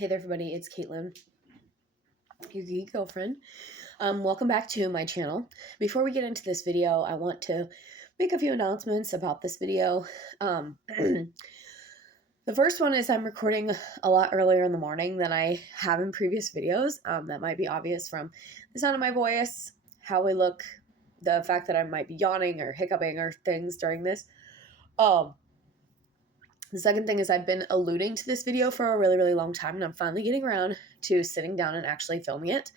Hey there, everybody. It's Caitlin, your geek girlfriend. Welcome back to my channel. Before we get into this video, I want to make a few announcements about this video. The first one is I'm recording a lot earlier in the morning than I have in previous videos. That might be obvious from the sound of my voice, how I look, the fact that I might be yawning or hiccuping or things during this. The second thing is I've been alluding to this video for a really, really long time, and I'm finally getting around to sitting down and actually filming it.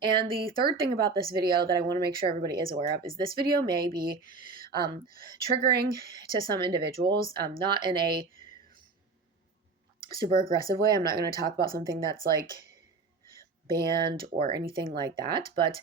And the third thing about this video that I want to make sure everybody is aware of is this video may be triggering to some individuals, not in a super aggressive way. I'm not going to talk about something that's like banned or anything like that, but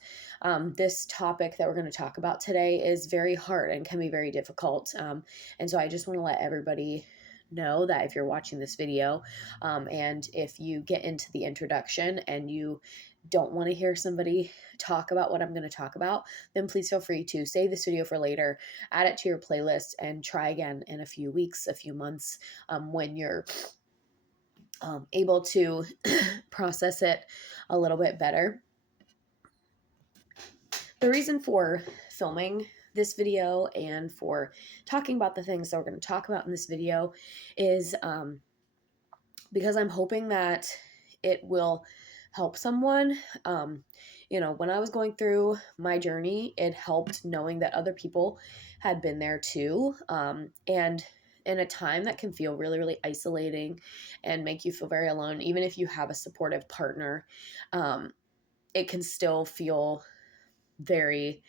this topic that we're going to talk about today is very hard and can be very difficult. And so I just want to let everybody know that if you're watching this video and if you get into the introduction and you don't want to hear somebody talk about what I'm going to talk about, then please feel free to save this video for later, add it to your playlist, and try again in a few weeks, a few months, when you're able to process it a little bit better. The reason for filming this video and for talking about the things that we're going to talk about in this video is because I'm hoping that it will help someone. When I was going through my journey, it helped knowing that other people had been there too. And in a time that can feel really, really isolating and make you feel very alone, even if you have a supportive partner, it can still feel very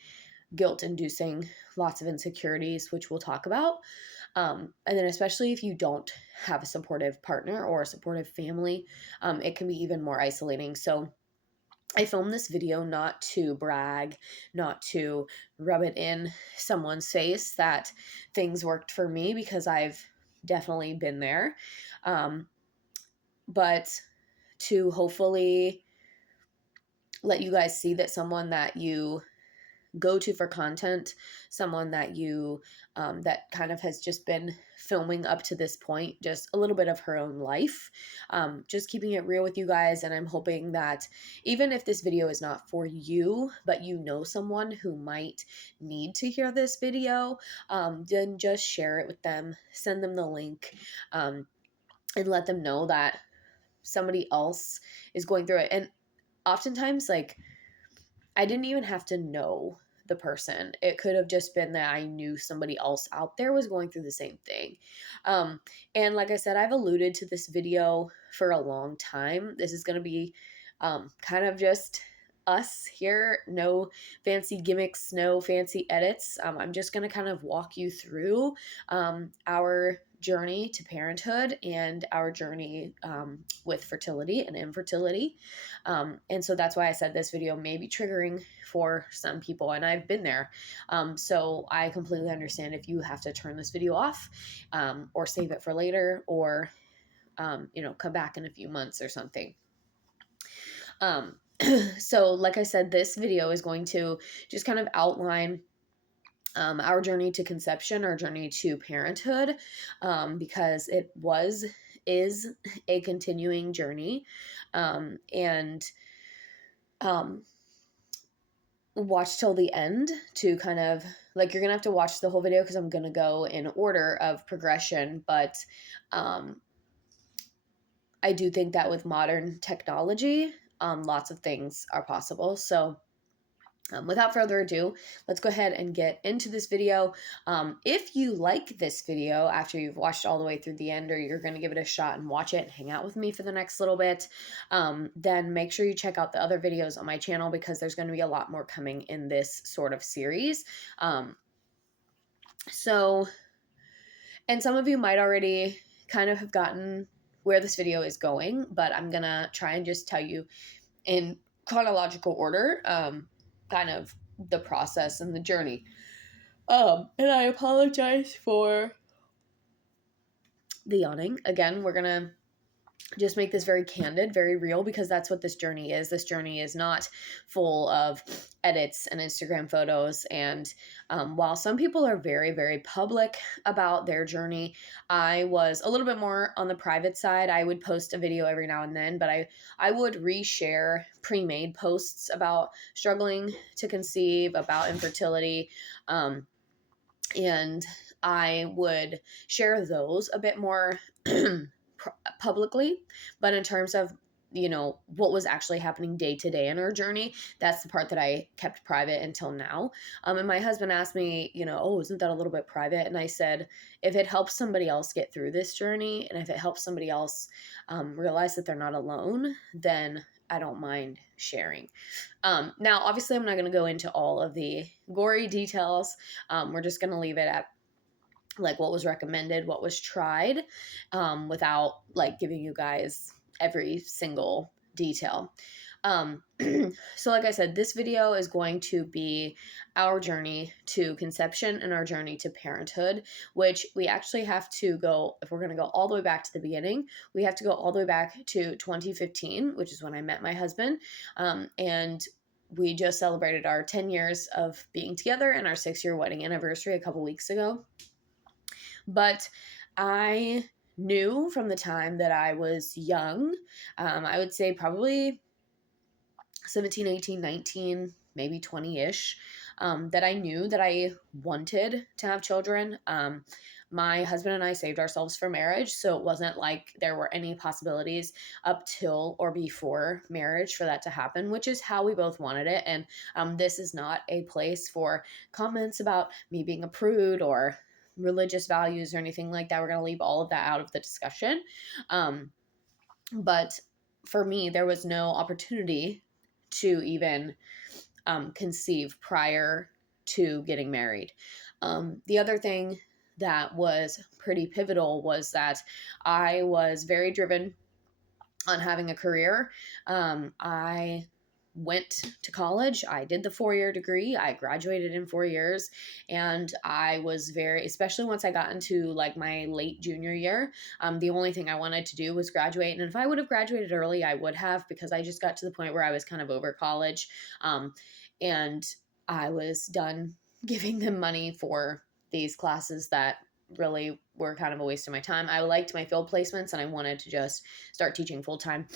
guilt-inducing, lots of insecurities, which we'll talk about. And then especially if you don't have a supportive partner or a supportive family, it can be even more isolating. So I filmed this video not to brag, not to rub it in someone's face that things worked for me, because I've definitely been there. But to hopefully let you guys see that someone that you go to for content, someone that you that kind of has just been filming up to this point just a little bit of her own life, just keeping it real with you guys. And I'm hoping that even if this video is not for you, but you know someone who might need to hear this video, then just share it with them, send them the link, and let them know that somebody else is going through it. And oftentimes, like, I didn't even have to know the person. It could have just been that I knew somebody else out there was going through the same thing. And like I said, I've alluded to this video for a long time. This is going to be kind of just us here. No fancy gimmicks, no fancy edits. I'm just going to kind of walk you through our journey to parenthood and our journey with fertility and infertility. And so that's why I said this video may be triggering for some people, and I've been there. So I completely understand if you have to turn this video off, or save it for later, or come back in a few months or something. So like I said, this video is going to just kind of outline our journey to conception, our journey to parenthood, because it is a continuing journey, and watch till the end to kind of, like, you're gonna have to watch the whole video because I'm gonna go in order of progression, but I do think that with modern technology, lots of things are possible. So without further ado, let's go ahead and get into this video. If you like this video after you've watched all the way through the end, or you're going to give it a shot and watch it and hang out with me for the next little bit, then make sure you check out the other videos on my channel, because there's going to be a lot more coming in this sort of series. And some of you might already kind of have gotten where this video is going, but I'm going to try and just tell you in chronological order, kind of the process and the journey. And I apologize for the yawning. Again, we're gonna just make this very candid, very real, because that's what this journey is. This journey is not full of edits and Instagram photos. And while some people are very, very public about their journey, I was a little bit more on the private side. I would post a video every now and then, but I would reshare pre-made posts about struggling to conceive, about infertility. And I would share those a bit more publicly. But in terms of, what was actually happening day to day in our journey, that's the part that I kept private until now. And my husband asked me, oh, isn't that a little bit private? And I said, if it helps somebody else get through this journey, and if it helps somebody else realize that they're not alone, then I don't mind sharing. Now, obviously, I'm not going to go into all of the gory details. We're just going to leave it at like what was recommended, what was tried, without like giving you guys every single detail. So like I said, this video is going to be our journey to conception and our journey to parenthood, which we actually have to go, if we're going to go all the way back to the beginning, we have to go all the way back to 2015, which is when I met my husband. And we just celebrated our 10 years of being together and our 6-year wedding anniversary a couple weeks ago. But I knew from the time that I was young, I would say probably 17, 18, 19, maybe 20-ish, that I knew that I wanted to have children. My husband and I saved ourselves for marriage, so it wasn't like there were any possibilities up till or before marriage for that to happen, which is how we both wanted it. And this is not a place for comments about me being a prude or religious values or anything like that. We're going to leave all of that out of the discussion. But for me, there was no opportunity to even conceive prior to getting married. The other thing that was pretty pivotal was that I was very driven on having a career. I went to college. I did the 4-year degree. I graduated in 4 years. And I was very, especially once I got into like my late junior year, the only thing I wanted to do was graduate. And if I would have graduated early, I would have, because I just got to the point where I was kind of over college. And I was done giving them money for these classes that really were kind of a waste of my time. I liked my field placements and I wanted to just start teaching full time.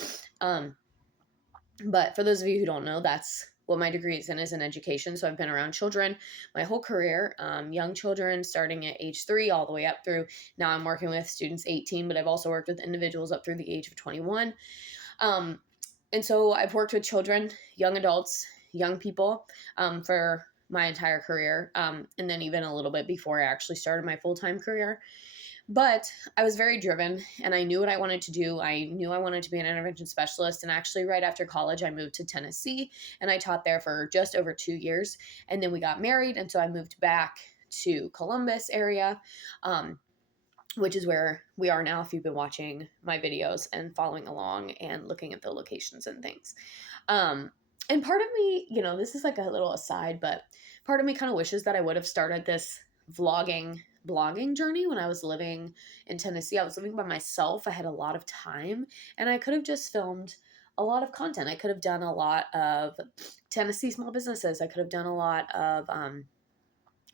But for those of you who don't know, that's what my degree is in education. So I've been around children my whole career, young children starting at age 3 all the way up through now I'm working with students 18, but I've also worked with individuals up through the age of 21. And so I've worked with children, young adults, young people for my entire career, and then even a little bit before I actually started my full-time career. But I was very driven and I knew what I wanted to do. I knew I wanted to be an intervention specialist. And actually, right after college, I moved to Tennessee and I taught there for just over 2 years. And then we got married. And so I moved back to Columbus area, which is where we are now if you've been watching my videos and following along and looking at the locations and things. And part of me, this is like a little aside, but part of me kind of wishes that I would have started this blogging journey when I was living in Tennessee. I was living by myself. I had a lot of time and I could have just filmed a lot of content. I could have done a lot of Tennessee small businesses. I could have done a lot of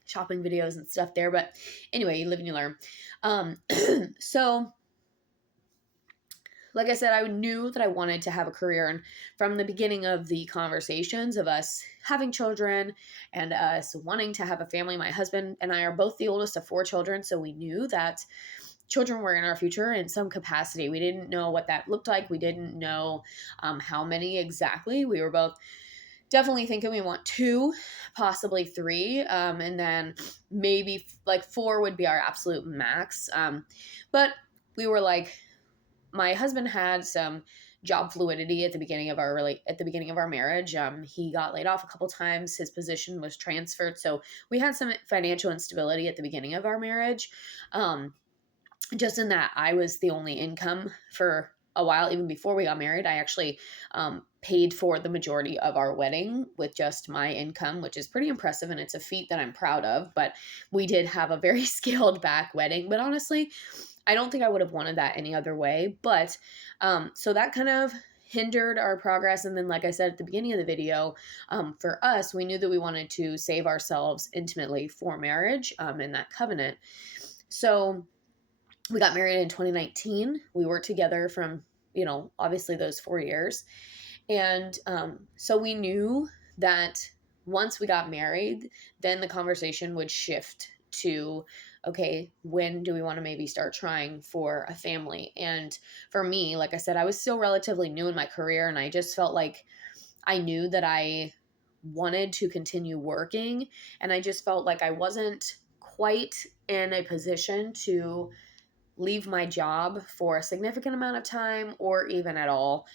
shopping videos and stuff there. But anyway, you live and you learn. So like I said, I knew that I wanted to have a career. And from the beginning of the conversations of us having children and us wanting to have a family, my husband and I are both the oldest of 4 children. So we knew that children were in our future in some capacity. We didn't know what that looked like. We didn't know how many exactly. We were both definitely thinking we want 2, possibly 3. And then maybe like 4 would be our absolute max. But we were like, my husband had some job fluidity at the beginning of our marriage. He got laid off a couple times. His position was transferred. So we had some financial instability at the beginning of our marriage. Just in that I was the only income for a while. Even before we got married, I actually paid for the majority of our wedding with just my income, which is pretty impressive. And it's a feat that I'm proud of. But we did have a very scaled back wedding. But honestly, I don't think I would have wanted that any other way. But so that kind of hindered our progress. And then, like I said at the beginning of the video, for us, we knew that we wanted to save ourselves intimately for marriage in that covenant. So we got married in 2019. We worked together from, obviously those 4 years. And so we knew that once we got married, then the conversation would shift to, okay, when do we want to maybe start trying for a family? And for me, like I said, I was still relatively new in my career, and I just felt like I knew that I wanted to continue working, and I just felt like I wasn't quite in a position to leave my job for a significant amount of time or even at all.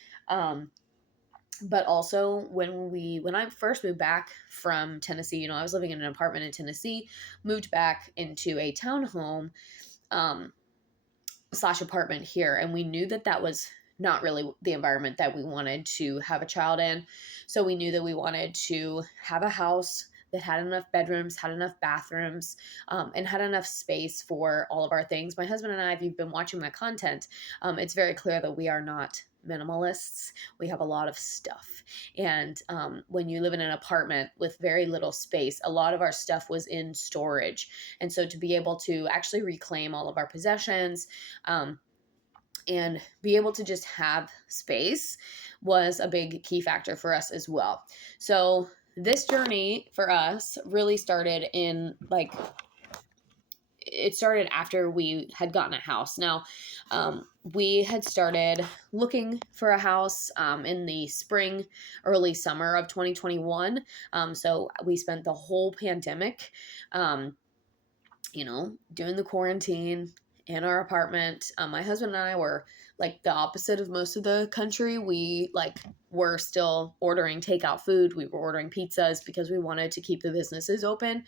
But also when I first moved back from Tennessee, I was living in an apartment in Tennessee, moved back into a townhome um, slash apartment here, and we knew that that was not really the environment that we wanted to have a child in. So we knew that we wanted to have a house that had enough bedrooms, had enough bathrooms, and had enough space for all of our things. My husband and I, if you've been watching my content, it's very clear that we are not minimalists. We have a lot of stuff. And when you live in an apartment with very little space, a lot of our stuff was in storage. And so to be able to actually reclaim all of our possessions, and be able to just have space was a big key factor for us as well. So this journey for us really started it started after we had gotten a house. Now, we had started looking for a house in the spring, early summer of 2021. So we spent the whole pandemic, um, doing the quarantine in our apartment. My husband and I were like the opposite of most of the country. We were still ordering takeout food. We were ordering pizzas because we wanted to keep the businesses open.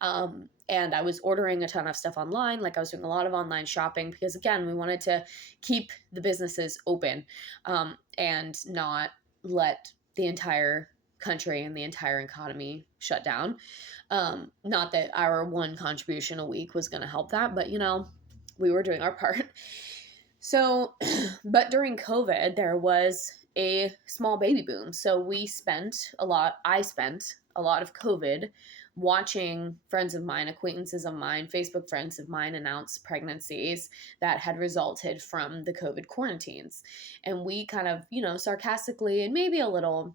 And I was ordering a ton of stuff online. Like I was doing a lot of online shopping because again, we wanted to keep the businesses open, and not let the entire country and the entire economy shut down. Not that our one contribution a week was going to help that, but we were doing our part. So, but during COVID, there was a small baby boom. So I spent a lot of COVID watching friends of mine, acquaintances of mine, Facebook friends of mine announce pregnancies that had resulted from the COVID quarantines. And we kind of, sarcastically and maybe a little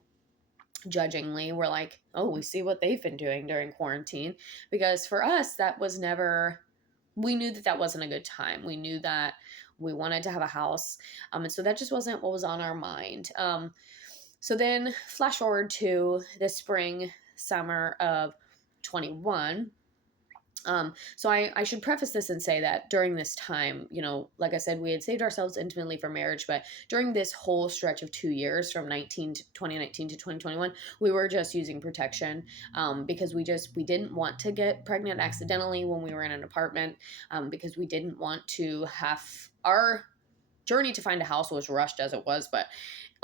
judgingly were like, oh, we see what they've been doing during quarantine. Because for us, we knew that that wasn't a good time. We knew that we wanted to have a house. And so that just wasn't what was on our mind. So then flash forward to the spring, summer of 21. So I should preface this and say that during this time, like I said, we had saved ourselves intimately for marriage, but during this whole stretch of 2 years from 2019 to 2021, we were just using protection, because we didn't want to get pregnant accidentally when we were in an apartment, because we didn't want to have our journey to find a house was rushed as it was, but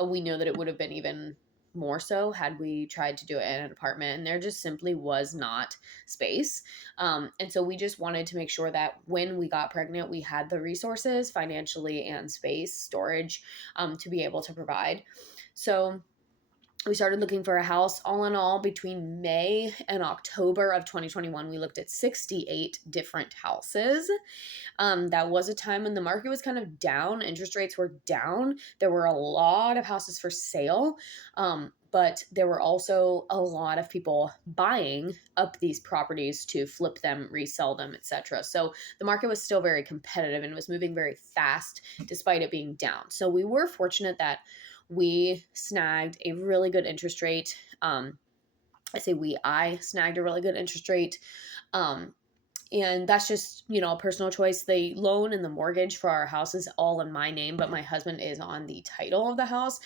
we know that it would have been even more so had we tried to do it in an apartment, and there just simply was not space. And so we just wanted to make sure that when we got pregnant, we had the resources financially and space, storage, to be able to provide. So we started looking for a house. All in all, between May and October of 2021, we looked at 68 different houses. That was a time when the market was kind of down. Interest rates were down. There were a lot of houses for sale. But there were also a lot of people buying up these properties to flip them, resell them, etc. So the market was still very competitive and was moving very fast despite it being down. So we were fortunate that we snagged a really good interest rate. I snagged a really good interest rate. And that's just, a personal choice. The loan and the mortgage for our house is all in my name, but my husband is on the title of the house.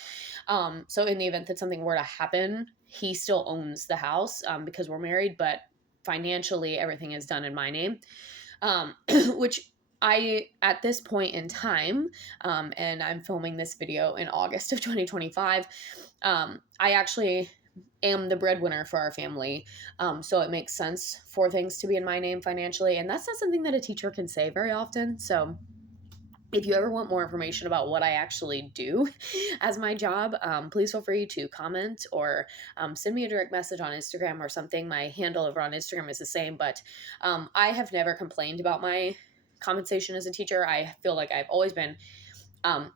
So in the event that something were to happen, he still owns the house, because we're married, but financially everything is done in my name. Which at this point in time, and I'm filming this video in August of 2025, I actually am the breadwinner for our family. So it makes sense for things to be in my name financially. And that's not something that a teacher can say very often. So If you ever want more information about what I actually do as my job, please feel free to comment or send me a direct message on Instagram or something. My handle over on Instagram is the same, but I have never complained about my compensation as a teacher. I feel like I've always been um,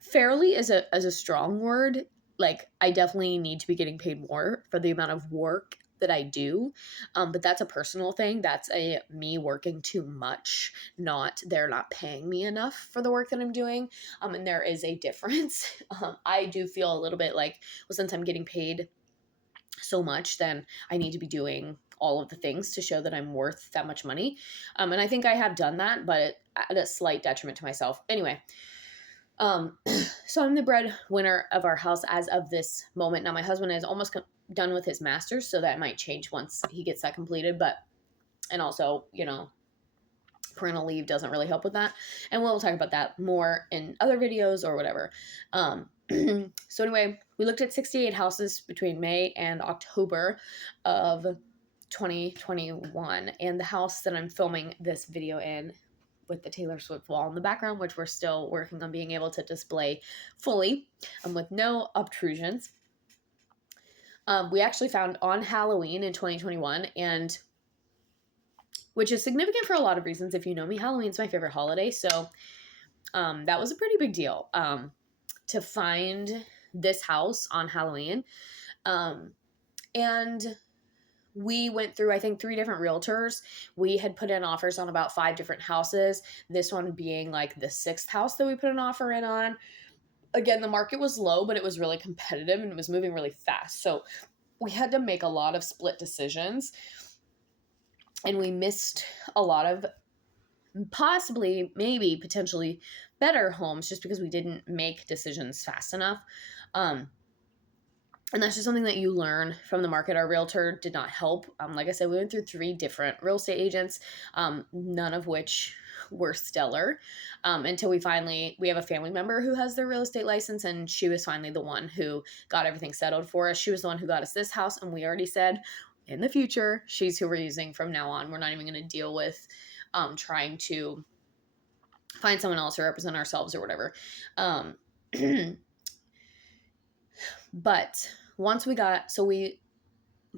fairly is a strong word. Like, I definitely need to be getting paid more for the amount of work that I do. But that's a personal thing. That's a me working too much, not they're not paying me enough for the work that I'm doing. And there is a difference. I do feel a little bit like, well, since I'm getting paid so much, then I need to be doing all of the things to show that I'm worth that much money. And I think I have done that, but at a slight detriment to myself. Anyway, um, so I'm the breadwinner of our house as of this moment. Now my husband is almost done with his master's, so that might change once he gets that completed. But and also, parental leave doesn't really help with that, and we'll talk about that more in other videos or whatever. So anyway, we looked at 68 houses between May and October of 2021, and the house that I'm filming this video in with the Taylor Swift wall in the background, which we're still working on being able to display fully with no obtrusions. We actually found on Halloween in 2021, and which is significant for a lot of reasons. If you know me, Halloween's my favorite holiday, so that was a pretty big deal to find this house on Halloween. And we went through, I think, 3 different realtors. We had put in offers on about 5 different houses, this one being like the 6th house that we put an offer in on. Again, the market was low, but it was really competitive and it was moving really fast. So we had to make a lot of split decisions, and we missed a lot of possibly, maybe, potentially better homes just because we didn't make decisions fast enough. And that's just something that you learn from the market. Our realtor did not help. Like I said, we went through 3 different real estate agents, none of which were stellar, until we have a family member who has their real estate license, and she was finally the one who got everything settled for us. She was the one who got us this house, and we already said in the future, she's who we're using from now on. We're not even going to deal with trying to find someone else or represent ourselves or whatever. But once we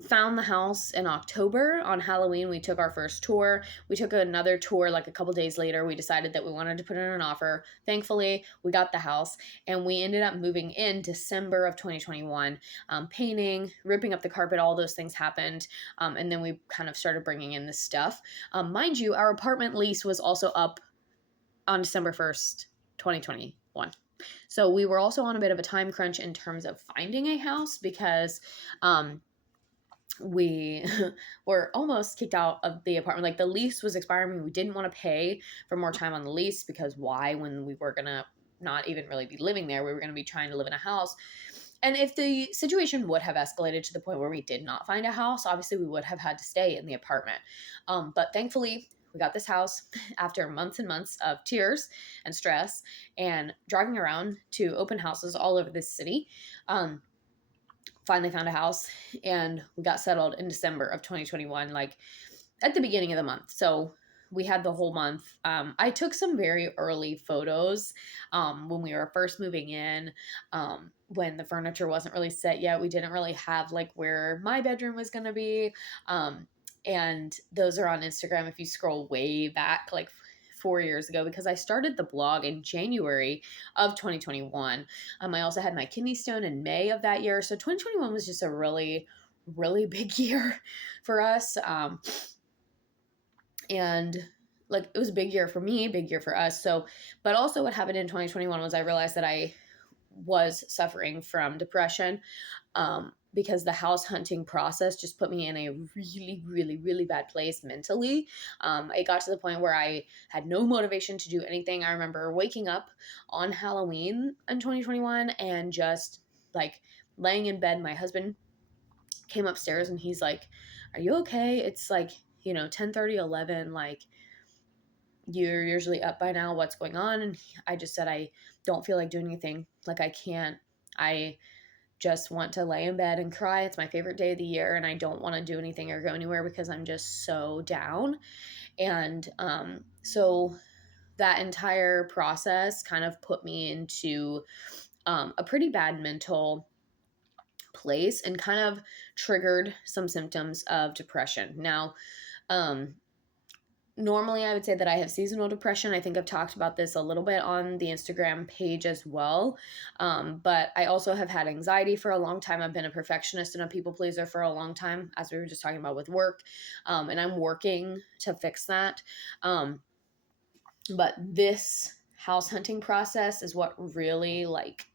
found the house in October on Halloween. We took our first tour. We took another tour like a couple days later. We decided that we wanted to put in an offer. Thankfully, we got the house, and we ended up moving in December of 2021. Painting, ripping up the carpet, all those things happened. And then we kind of started bringing in this stuff. Mind you, our apartment lease was also up on December 1st, 2021. So we were also on a bit of a time crunch in terms of finding a house because we were almost kicked out of the apartment. Like, the lease was expiring. We didn't want to pay for more time on the lease because why, when we were going to not even really be living there, we were going to be trying to live in a house. And if the situation would have escalated to the point where we did not find a house, obviously we would have had to stay in the apartment. But thankfully, we got this house after months and months of tears and stress and driving around to open houses all over this city. Finally found a house, and we got settled in December of 2021, like at the beginning of the month. So we had the whole month. I took some very early photos when we were first moving in, when the furniture wasn't really set yet. We didn't really have like where my bedroom was going to be. And those are on Instagram if you scroll way back, like 4 years ago, because I started the blog in January of 2021. I also had my kidney stone in May of that year. So 2021 was just a really, really big year for us. And like, it was a big year for me, big year for us. So, but also what happened in 2021 was I realized that I was suffering from depression, because the house hunting process just put me in a really, really, really bad place mentally. It got to the point where I had no motivation to do anything. I remember waking up on Halloween in 2021 and just like laying in bed. My husband came upstairs and he's like, "Are you okay? It's like, 10:30, 11, like, you're usually up by now. What's going on?" And I just said, "I don't feel like doing anything. Like, I just want to lay in bed and cry. It's my favorite day of the year, and I don't want to do anything or go anywhere because I'm just so down." And so that entire process kind of put me into a pretty bad mental place and kind of triggered some symptoms of depression. Now, um, normally I would say that I have seasonal depression. I think I've talked about this a little bit on the Instagram page as well. But I also have had anxiety for a long time. I've been a perfectionist and a people pleaser for a long time, as we were just talking about with work. And I'm working to fix that. But this house hunting process is what really like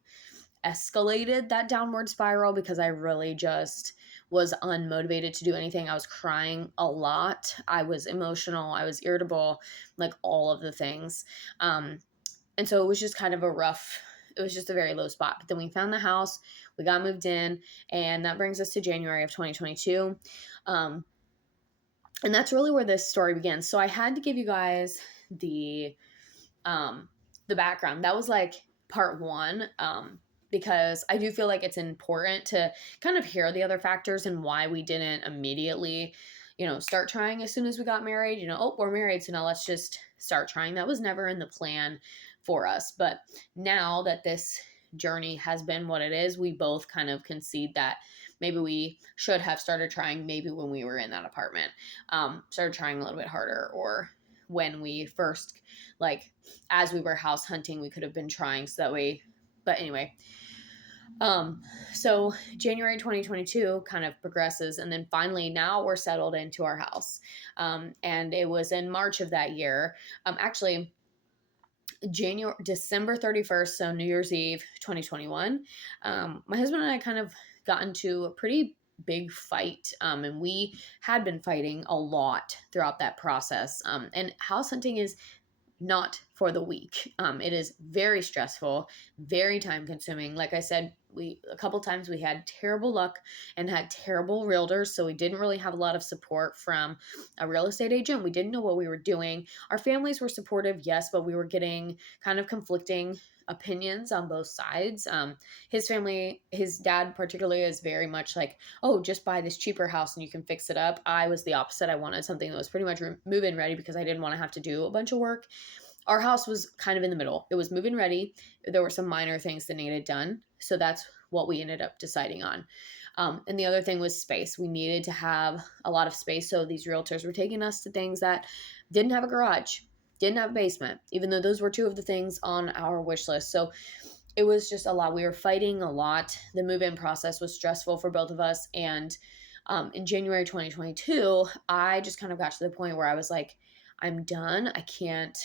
escalated that downward spiral, because I really just was unmotivated to do anything. I was crying a lot. I was emotional. I was irritable, like all of the things. And so it was just kind of it was just a very low spot. But then we found the house, we got moved in, and that brings us to January of 2022. Um, and that's really where this story begins. So I had to give you guys the um the background. That was like part one, because I do feel like it's important to kind of hear the other factors and why we didn't immediately, start trying as soon as we got married. Oh, we're married, so now let's just start trying. That was never in the plan for us. But now that this journey has been what it is, we both kind of concede that maybe we should have started trying, maybe when we were in that apartment, started trying a little bit harder, or when we first, like, as we were house hunting, we could have been trying, so that way. But anyway, so January 2022 kind of progresses, and then finally now we're settled into our house. And it was in March of that year, actually December 31st, so New Year's Eve 2021. My husband and I kind of got into a pretty big fight, and we had been fighting a lot throughout that process. And house hunting is not for the weak. It is very stressful, very time consuming. Like I said, a couple times we had terrible luck and had terrible realtors, so we didn't really have a lot of support from a real estate agent. We didn't know what we were doing. Our families were supportive, yes, but we were getting kind of conflicting opinions on both sides. His family, his dad particularly, is very much like, oh, just buy this cheaper house and you can fix it up. I was the opposite. I wanted something that was pretty much move-in ready, because I didn't want to have to do a bunch of work. Our house was kind of in the middle. It was move-in ready. There were some minor things that needed done. So that's what we ended up deciding on. And the other thing was space. We needed to have a lot of space. So these realtors were taking us to things that didn't have a garage, didn't have a basement, even though those were two of the things on our wish list. So it was just a lot. We were fighting a lot. The move-in process was stressful for both of us. And in January 2022, I just kind of got to the point where I was like, I'm done. I can't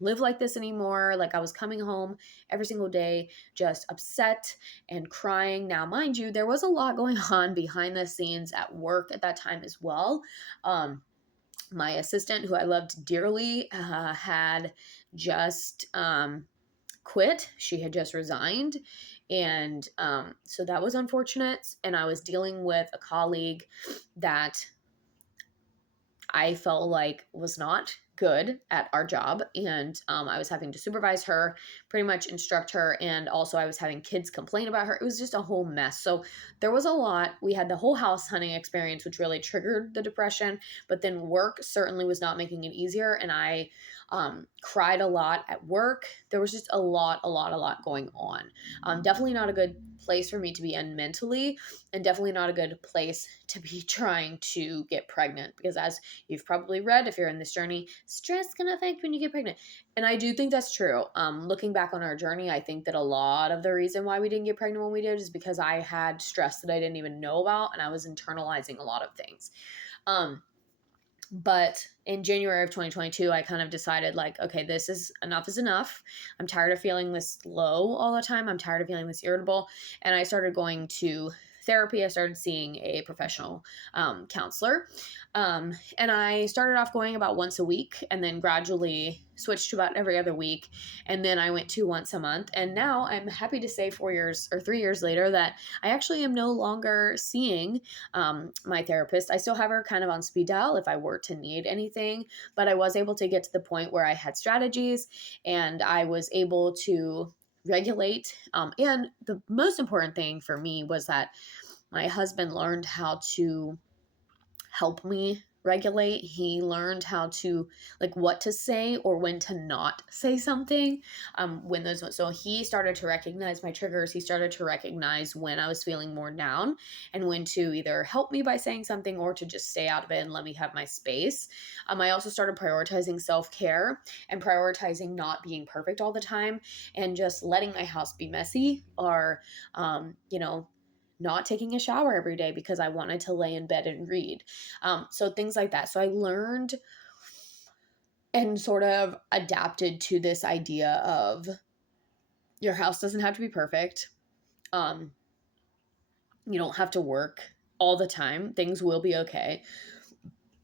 live like this anymore. Like, I was coming home every single day just upset and crying. Now, mind you, there was a lot going on behind the scenes at work at that time as well. My assistant, who I loved dearly, had just quit. She had just resigned. And so that was unfortunate. And I was dealing with a colleague that I felt like was not good at our job. And I was having to supervise her, pretty much instruct her. And also I was having kids complain about her. It was just a whole mess. So there was a lot. We had the whole house hunting experience, which really triggered the depression. But then work certainly was not making it easier. And I cried a lot at work. There was just a lot going on. Definitely not a good place for me to be in mentally, and definitely not a good place to be trying to get pregnant, because as you've probably read, if you're in this journey, stress can affect when you get pregnant. And I do think that's true. Looking back on our journey, I think that a lot of the reason why we didn't get pregnant when we did is because I had stress that I didn't even know about, and I was internalizing a lot of things. But in January of 2022, I kind of decided, like, okay, enough is enough. I'm tired of feeling this low all the time. I'm tired of feeling this irritable. And I started going to therapy. I started seeing a professional counselor. And I started off going about once a week, and then gradually switched to about every other week. And then I went to once a month. And now I'm happy to say 3 years later that I actually am no longer seeing my therapist. I still have her kind of on speed dial if I were to need anything, but I was able to get to the point where I had strategies and I was able to regulate. And the most important thing for me was that my husband learned how to help me regulate. He learned how to, like, what to say or when to not say something. When those, so he started to recognize my triggers. He started to recognize when I was feeling more down and when to either help me by saying something or to just stay out of it and let me have my space. I also started prioritizing self-care and prioritizing not being perfect all the time and just letting my house be messy, or not taking a shower every day because I wanted to lay in bed and read. So things like that. So I learned and sort of adapted to this idea of your house doesn't have to be perfect. You don't have to work all the time. Things will be okay.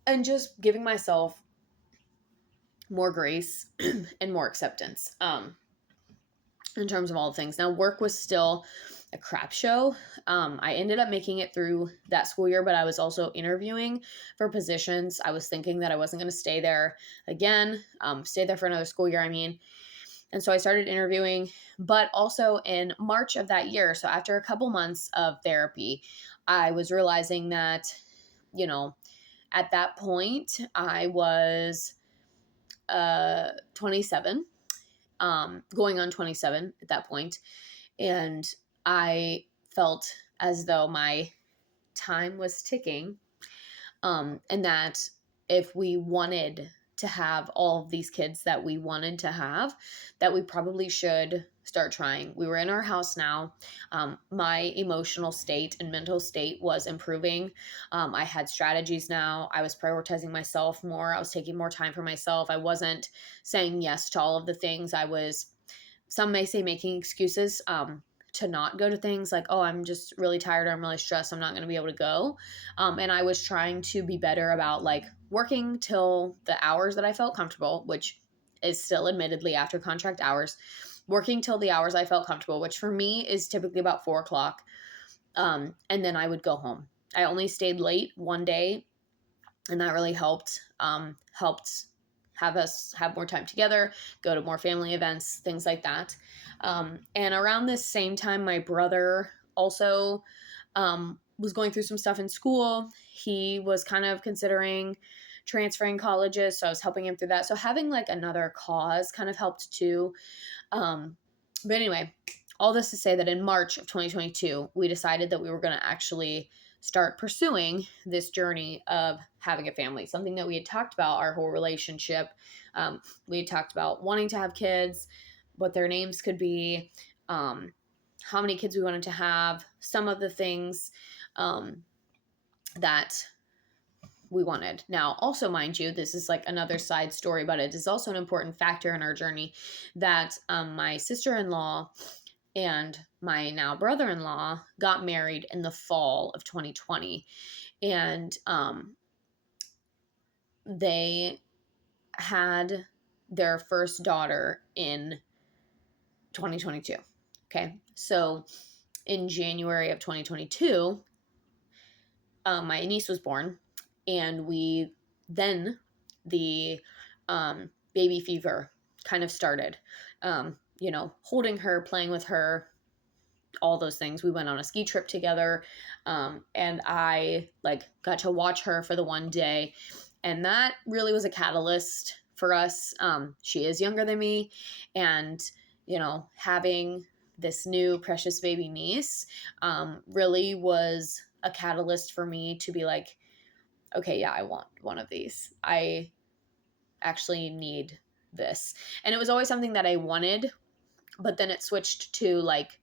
And just giving myself more grace and more acceptance in terms of all things. Now, work was still a crap show. I ended up making it through that school year, but I was also interviewing for positions. I was thinking that I wasn't going to stay there again, stay there for another school year, I mean. And so I started interviewing, but also in March of that year, so after a couple months of therapy, I was realizing that, at that point, I was 27, going on 27 at that point, and I felt as though my time was ticking, and that if we wanted to have all of these kids that we wanted to have, that we probably should start trying. We were in our house now. My emotional state and mental state was improving. I had strategies now. I was prioritizing myself more. I was taking more time for myself. I wasn't saying yes to all of the things. I was, some may say, making excuses to not go to things, like, oh, I'm just really tired, or I'm really stressed, I'm not going to be able to go. And I was trying to be better about, like, working till the hours that I felt comfortable, which is still admittedly after contract hours, working till the hours I felt comfortable, which for me is typically about 4 o'clock. And then I would go home. I only stayed late one day, and that really helped have us have more time together, go to more family events, things like that. And around this same time, my brother also was going through some stuff in school. He was kind of considering transferring colleges, so I was helping him through that. So having, like, another cause kind of helped too. But anyway, all this to say that in March of 2022, we decided that we were going to actually start pursuing this journey of having a family, something that we had talked about our whole relationship. We had talked about wanting to have kids, what their names could be, how many kids we wanted to have, some of the things that we wanted. Now, also, mind you, this is like another side story, but it is also an important factor in our journey that my sister-in-law and my now brother-in-law got married in the fall of 2020. And they had their first daughter in 2022. Okay. So in January of 2022, my niece was born, and the baby fever kind of started, holding her, playing with her, all those things. We went on a ski trip together, and I, like, got to watch her for the one day, and that really was a catalyst for us. She is younger than me, and having this new precious baby niece really was a catalyst for me to be like, okay, yeah, I want one of these. I actually need this. And it was always something that I wanted, but then it switched to, like,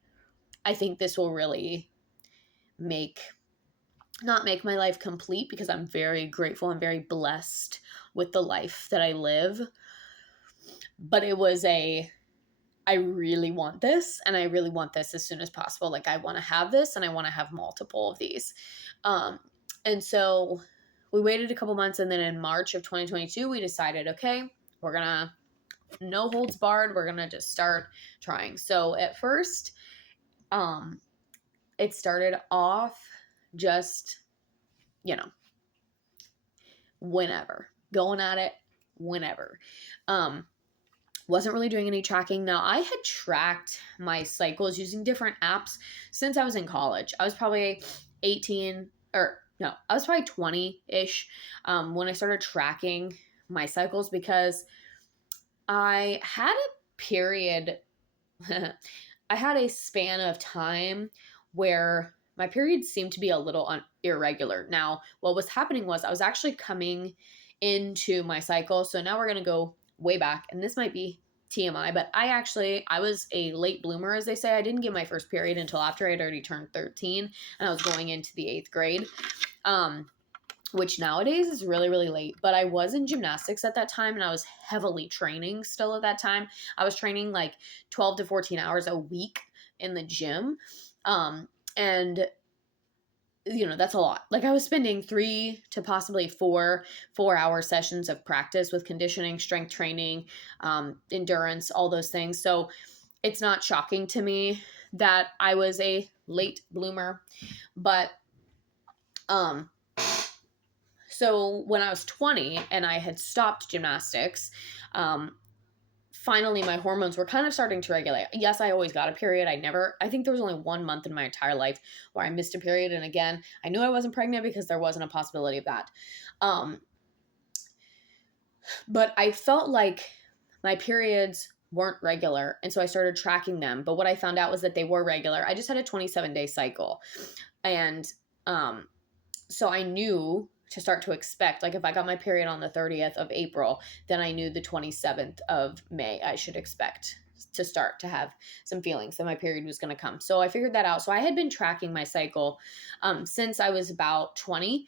I think this will really not make my life complete, because I'm very grateful and very blessed with the life that I live. But it was I really want this, and I really want this as soon as possible. Like, I want to have this, and I want to have multiple of these. And so we waited a couple months, and then in March of 2022, we decided, okay, we're going to, no holds barred, we're going to just start trying. So at first, it started off just, whenever, going at it whenever. Wasn't really doing any tracking. Now, I had tracked my cycles using different apps since I was in college. I was probably 18, or no, I was probably 20-ish when I started tracking my cycles, because I had a period, I had a span of time where my periods seemed to be a little irregular. Now, what was happening was I was actually coming into my cycle. So now we're going to go way back, and this might be TMI, but I was a late bloomer, as they say. I didn't get my first period until after I'd already turned 13 and I was going into the 8th grade. Um, which nowadays is really, really late. But I was in gymnastics at that time, and I was heavily training still at that time. I was training like 12 to 14 hours a week in the gym. And that's a lot. Like, I was spending 3 to possibly 4 hour sessions of practice with conditioning, strength training, endurance, all those things. So it's not shocking to me that I was a late bloomer. But um so when I was 20 and I had stopped gymnastics, finally my hormones were kind of starting to regulate. Yes, I always got a period. I think there was only 1 month in my entire life where I missed a period. And again, I knew I wasn't pregnant because there wasn't a possibility of that. Um, but I felt like my periods weren't regular. And so I started tracking them. But what I found out was that they were regular. I just had a 27-day cycle. And so I knew to start to expect, like, if I got my period on the 30th of April, then I knew the 27th of May I should expect to start to have some feelings that my period was going to come. So I figured that out. So I had been tracking my cycle since I was about 20.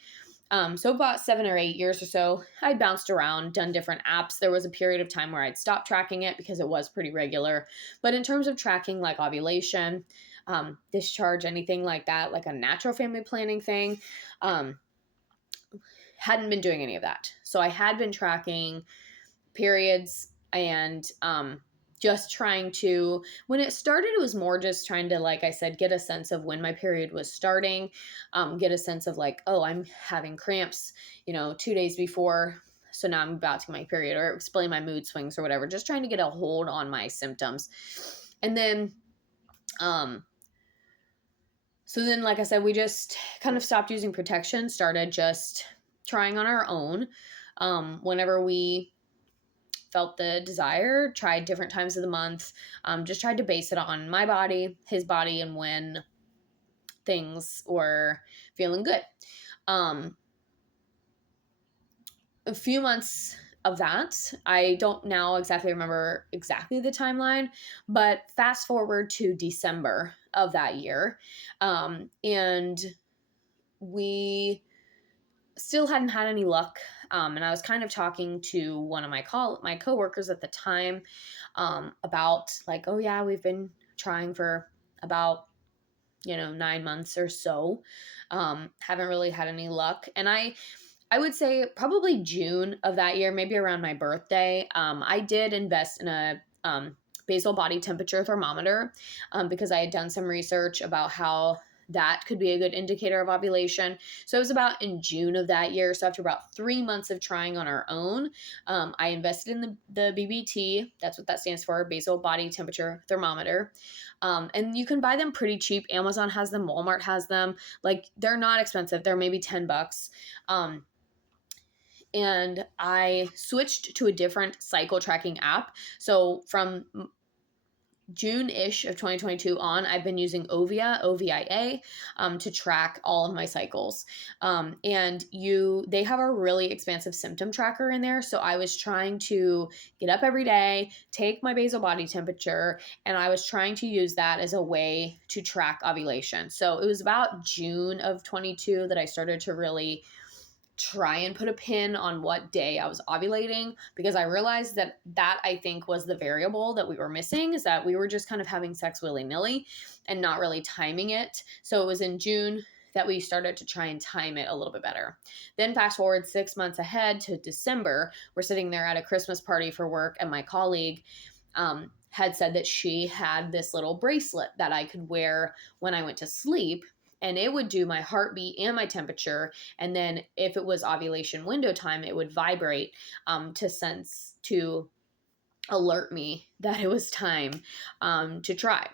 So about 7 or 8 years or so, I bounced around, done different apps. There was a period of time where I'd stopped tracking it because it was pretty regular. But in terms of tracking like ovulation, discharge, anything like that, like a natural family planning thing, hadn't been doing any of that. So I had been tracking periods and just trying to, when it started, it was more just trying to, like I said, get a sense of when my period was starting, get a sense of like, oh, I'm having cramps, 2 days before. So now I'm about to get my period, or explain my mood swings or whatever, just trying to get a hold on my symptoms. And then, like I said, we just kind of stopped using protection, started just trying on our own. Whenever we felt the desire, tried different times of the month, just tried to base it on my body, his body, and when things were feeling good. A few months of that, I don't now exactly remember exactly the timeline, but fast forward to December of that year, and we still hadn't had any luck. And I was kind of talking to one of my coworkers at the time about like, oh yeah, we've been trying for about 9 months or so. Haven't really had any luck. And I would say probably June of that year, maybe around my birthday, I did invest in a basal body temperature thermometer because I had done some research about how that could be a good indicator of ovulation. So it was about in June of that year. So after about 3 months of trying on our own, I invested in the BBT. That's what that stands for, basal body temperature thermometer. And you can buy them pretty cheap. Amazon has them, Walmart has them. Like, they're not expensive. They're maybe $10. And I switched to a different cycle tracking app. So from June-ish of 2022 on, I've been using OVIA, to track all of my cycles. And they have a really expansive symptom tracker in there. So I was trying to get up every day, take my basal body temperature, and I was trying to use that as a way to track ovulation. So it was about June of 22 that I started to really try and put a pin on what day I was ovulating, because I realized that I think was the variable that we were missing, is that we were just kind of having sex willy-nilly and not really timing it. So it was in June that we started to try and time it a little bit better. Then fast forward 6 months ahead to December, we're sitting there at a Christmas party for work, and my colleague had said that she had this little bracelet that I could wear when I went to sleep, and it would do my heartbeat and my temperature. And then if it was ovulation window time, it would vibrate to alert me that it was time to try.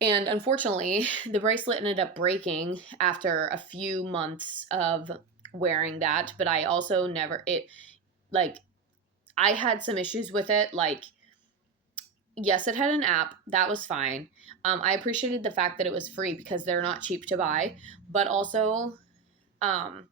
And unfortunately, the bracelet ended up breaking after a few months of wearing that. But I also never, it, like, I had some issues with it. Like, yes, it had an app. That was fine. I appreciated the fact that it was free because they're not cheap to buy, but also, um,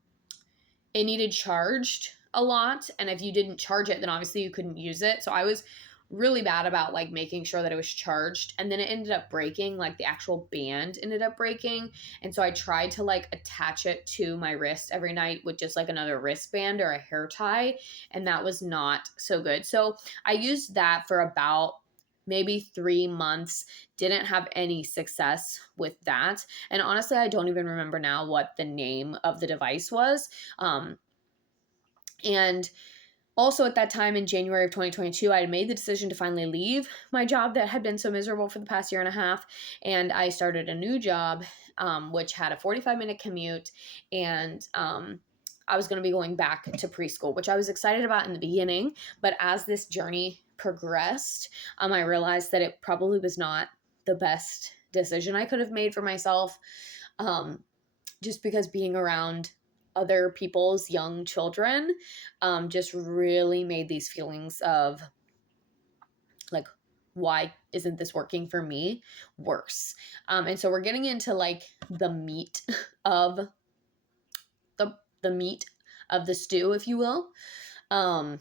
it needed charged a lot, and if you didn't charge it, then obviously you couldn't use it. So I was really bad about like making sure that it was charged, and then it ended up breaking. Like the actual band ended up breaking, and so I tried to like attach it to my wrist every night with just like another wristband or a hair tie, and that was not so good. So I used that for about maybe 3 months. Didn't have any success with that, and honestly I don't even remember now what the name of the device was. And also at that time in January of 2022, I had made the decision to finally leave my job that had been so miserable for the past year and a half. And I started a new job, which had a 45-minute commute. And I was going to be going back to preschool, which I was excited about in the beginning. But as this journey progressed, I realized that it probably was not the best decision I could have made for myself. Um, just because being around other people's young children just really made these feelings of like, why isn't this working for me worse? And so we're getting into like the meat of the meat of the stew, if you will. Um,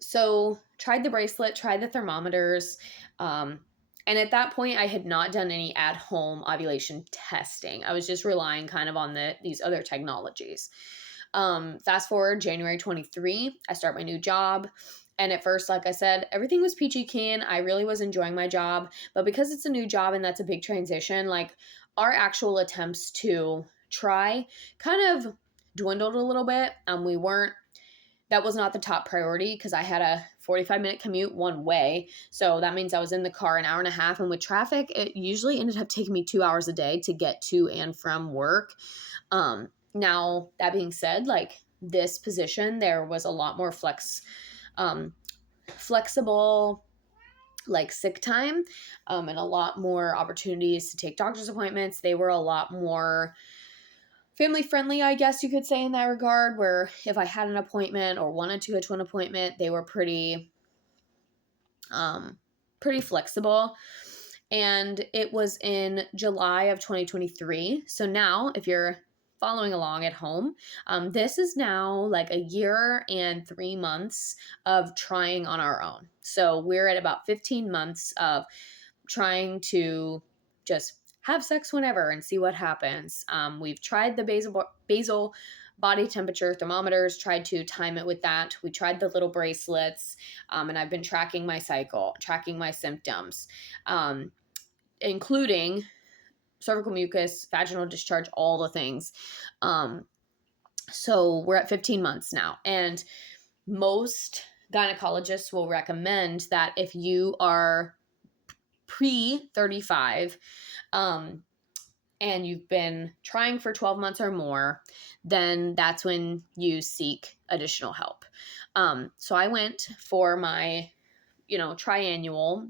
so tried the bracelet, tried the thermometers. Um, and at that point, I had not done any at-home ovulation testing. I was just relying kind of on these other technologies. Fast forward January 23, I start my new job. And at first, like I said, everything was peachy keen. I really was enjoying my job. But because it's a new job and that's a big transition, like our actual attempts to try kind of dwindled a little bit. We weren't That was not the top priority because I had a 45-minute commute one way. So that means I was in the car an hour and a half. And with traffic, it usually ended up taking me 2 hours a day to get to and from work. Now, that being said, like this position, there was a lot more flexible like sick time, and a lot more opportunities to take doctor's appointments. They were a lot more family friendly, I guess you could say, in that regard, where if I had an appointment or wanted to go to an appointment, they were pretty flexible. And it was in July of 2023. So now, if you're following along at home, this is now like a year and 3 months of trying on our own. So we're at about 15 months of trying to just have sex whenever and see what happens. We've tried the basal body temperature thermometers, tried to time it with that. We tried the little bracelets, and I've been tracking my cycle, tracking my symptoms, including cervical mucus, vaginal discharge, all the things. So we're at 15 months now. And most gynecologists will recommend that if you are pre 35, and you've been trying for 12 months or more, then that's when you seek additional help. So I went for my, triannual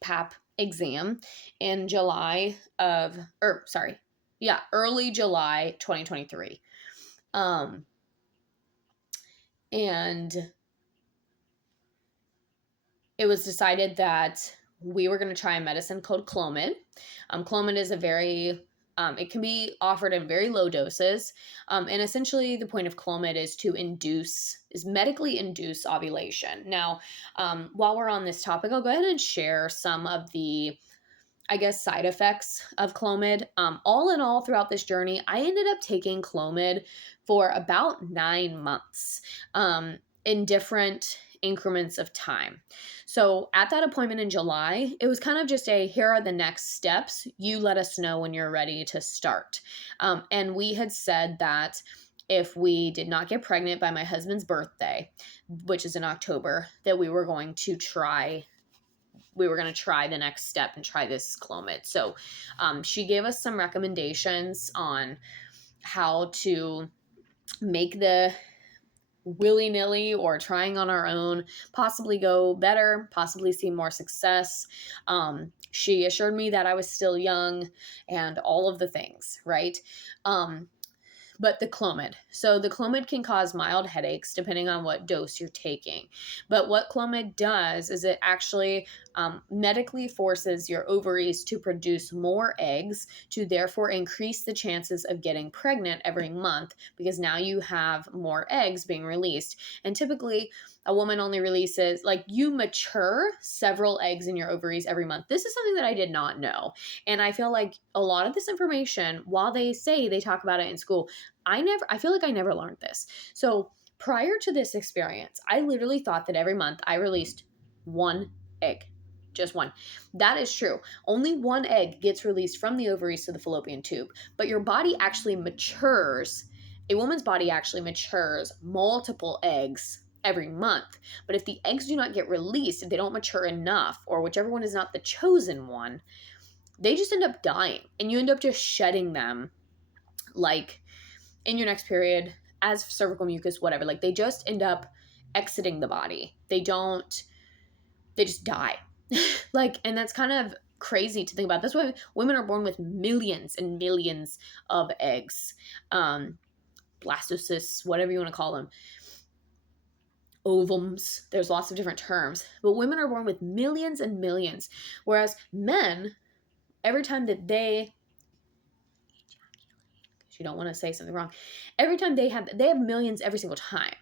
PAP exam in early July 2023. And it was decided that we were going to try a medicine called Clomid. Clomid is it can be offered in very low doses. And essentially the point of Clomid is medically induce ovulation. Now, while we're on this topic, I'll go ahead and share some of the, I guess, side effects of Clomid. All in all, throughout this journey, I ended up taking Clomid for about 9 months, in different increments of time. So at that appointment in July, it was kind of just here are the next steps. You let us know when you're ready to start. And we had said that if we did not get pregnant by my husband's birthday, which is in October, that we were going to try the next step and try this Clomid. So she gave us some recommendations on how to make the willy-nilly or trying on our own possibly go better, possibly see more success. She assured me that I was still young and all of the things, right? But the Clomid. So the Clomid can cause mild headaches depending on what dose you're taking. But what Clomid does is it actually medically forces your ovaries to produce more eggs to therefore increase the chances of getting pregnant every month, because now you have more eggs being released. And typically, a woman only releases, like, you mature several eggs in your ovaries every month. This is something that I did not know. And I feel like a lot of this information, while they say they talk about it in school, I feel like I never learned this. So prior to this experience, I literally thought that every month I released one egg, just one. That is true. Only one egg gets released from the ovaries to the fallopian tube, but your body actually matures. A woman's body actually matures multiple eggs every month. But if the eggs do not get released, if they don't mature enough, or whichever one is not the chosen one, they just end up dying, and you end up just shedding them, like, in your next period, as cervical mucus, whatever. Like, they just end up exiting the body. They just die. Like, and that's kind of crazy to think about. That's why women are born with millions and millions of eggs. Blastocysts, whatever you want to call them. Ovums. There's lots of different terms. But women are born with millions and millions. Whereas men, every time that you don't want to say something wrong. Every time they have millions every single time.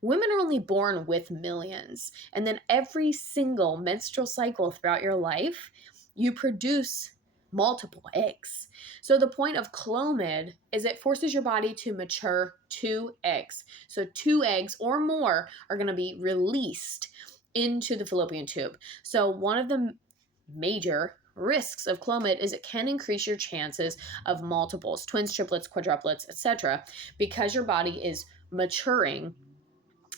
Women are only born with millions. And then every single menstrual cycle throughout your life, you produce multiple eggs. So the point of Clomid is it forces your body to mature 2 eggs. So 2 eggs or more are going to be released into the fallopian tube. So one of the major risks of Clomid is it can increase your chances of multiples, twins, triplets, quadruplets, etc., because your body is maturing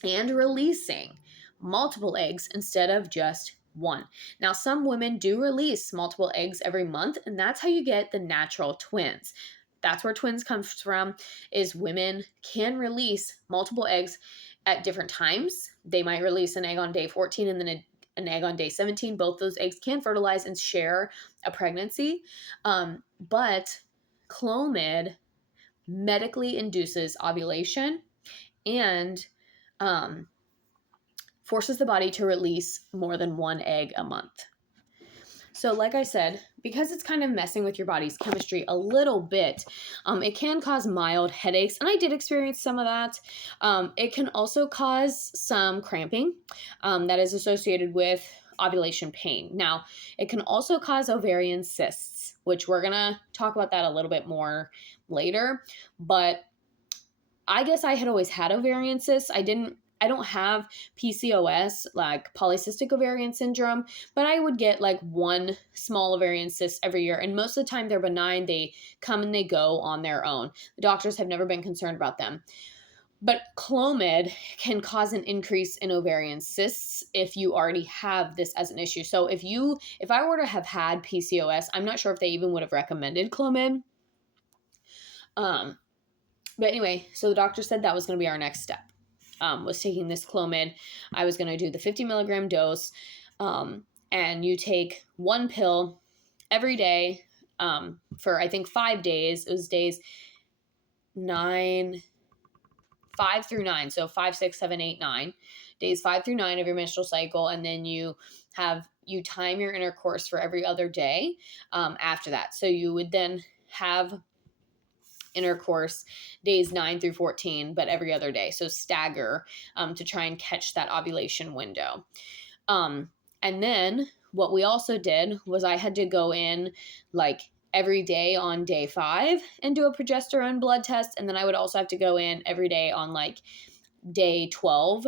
and releasing multiple eggs instead of just one. Now, some women do release multiple eggs every month, and that's how you get the natural twins. That's where twins comes from, is women can release multiple eggs at different times. They might release an egg on day 14 and then an egg on day 17. Both those eggs can fertilize and share a pregnancy. But Clomid medically induces ovulation and forces the body to release more than 1 egg a month. So like I said, because it's kind of messing with your body's chemistry a little bit, it can cause mild headaches, and I did experience some of that. It can also cause some cramping that is associated with ovulation pain. Now, it can also cause ovarian cysts, which we're going to talk about that a little bit more later, but I guess I had always had ovarian cysts. I don't have PCOS, like polycystic ovarian syndrome, but I would get like 1 small ovarian cyst every year. And most of the time they're benign. They come and they go on their own. The doctors have never been concerned about them. But Clomid can cause an increase in ovarian cysts if you already have this as an issue. So if I were to have had PCOS, I'm not sure if they even would have recommended Clomid. But anyway, so the doctor said that was going to be our next step, was taking this Clomid. I was going to do the 50 milligram dose, and you take 1 pill every day for, I think, 5 days. It was days 5 through 9. So 5, 6, 7, 8, 9. Days 5 through 9 of your menstrual cycle, and then you time your intercourse for every other day after that. So you would then have intercourse days 9 through 14, but every other day. So stagger to try and catch that ovulation window. And then what we also did was I had to go in like every day on day 5 and do a progesterone blood test. And then I would also have to go in every day on like day 12.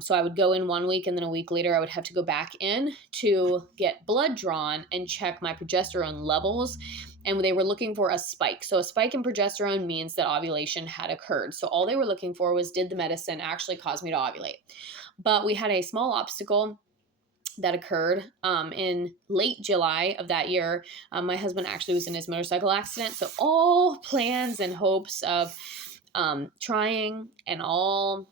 So I would go in 1 week, and then a week later I would have to go back in to get blood drawn and check my progesterone levels. And they were looking for a spike. So a spike in progesterone means that ovulation had occurred. So all they were looking for was, did the medicine actually cause me to ovulate? But we had a small obstacle that occurred in late July of that year. My husband actually was in his motorcycle accident. So all plans and hopes of trying and all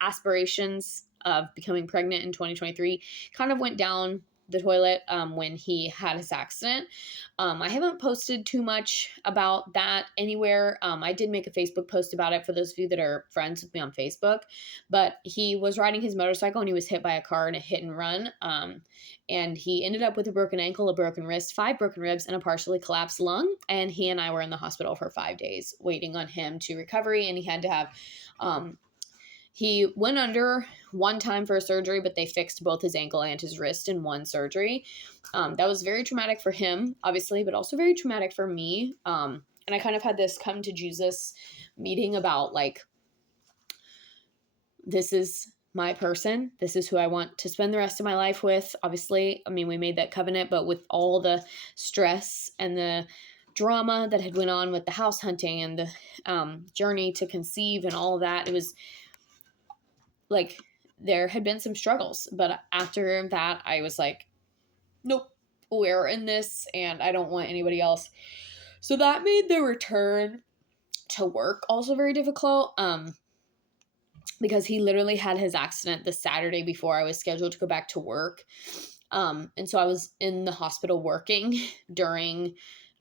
aspirations of becoming pregnant in 2023 kind of went down the toilet when he had his accident. I haven't posted too much about that anywhere. I did make a Facebook post about it for those of you that are friends with me on Facebook, but he was riding his motorcycle and he was hit by a car in a hit and run. And he ended up with a broken ankle, a broken wrist, 5 broken ribs, and a partially collapsed lung. And he and I were in the hospital for 5 days waiting on him to recovery. And he had to have, he went under one time for a surgery, but they fixed both his ankle and his wrist in one surgery. That was very traumatic for him, obviously, but also very traumatic for me. And I kind of had this come to Jesus meeting about like, this is my person. This is who I want to spend the rest of my life with. Obviously, I mean, we made that covenant, but with all the stress and the drama that had went on with the house hunting and the journey to conceive and all of that, it was like there had been some struggles. But after that, I was like, nope, we're in this and I don't want anybody else. So that made the return to work also very difficult. Because he literally had his accident the Saturday before I was scheduled to go back to work. And so I was in the hospital working during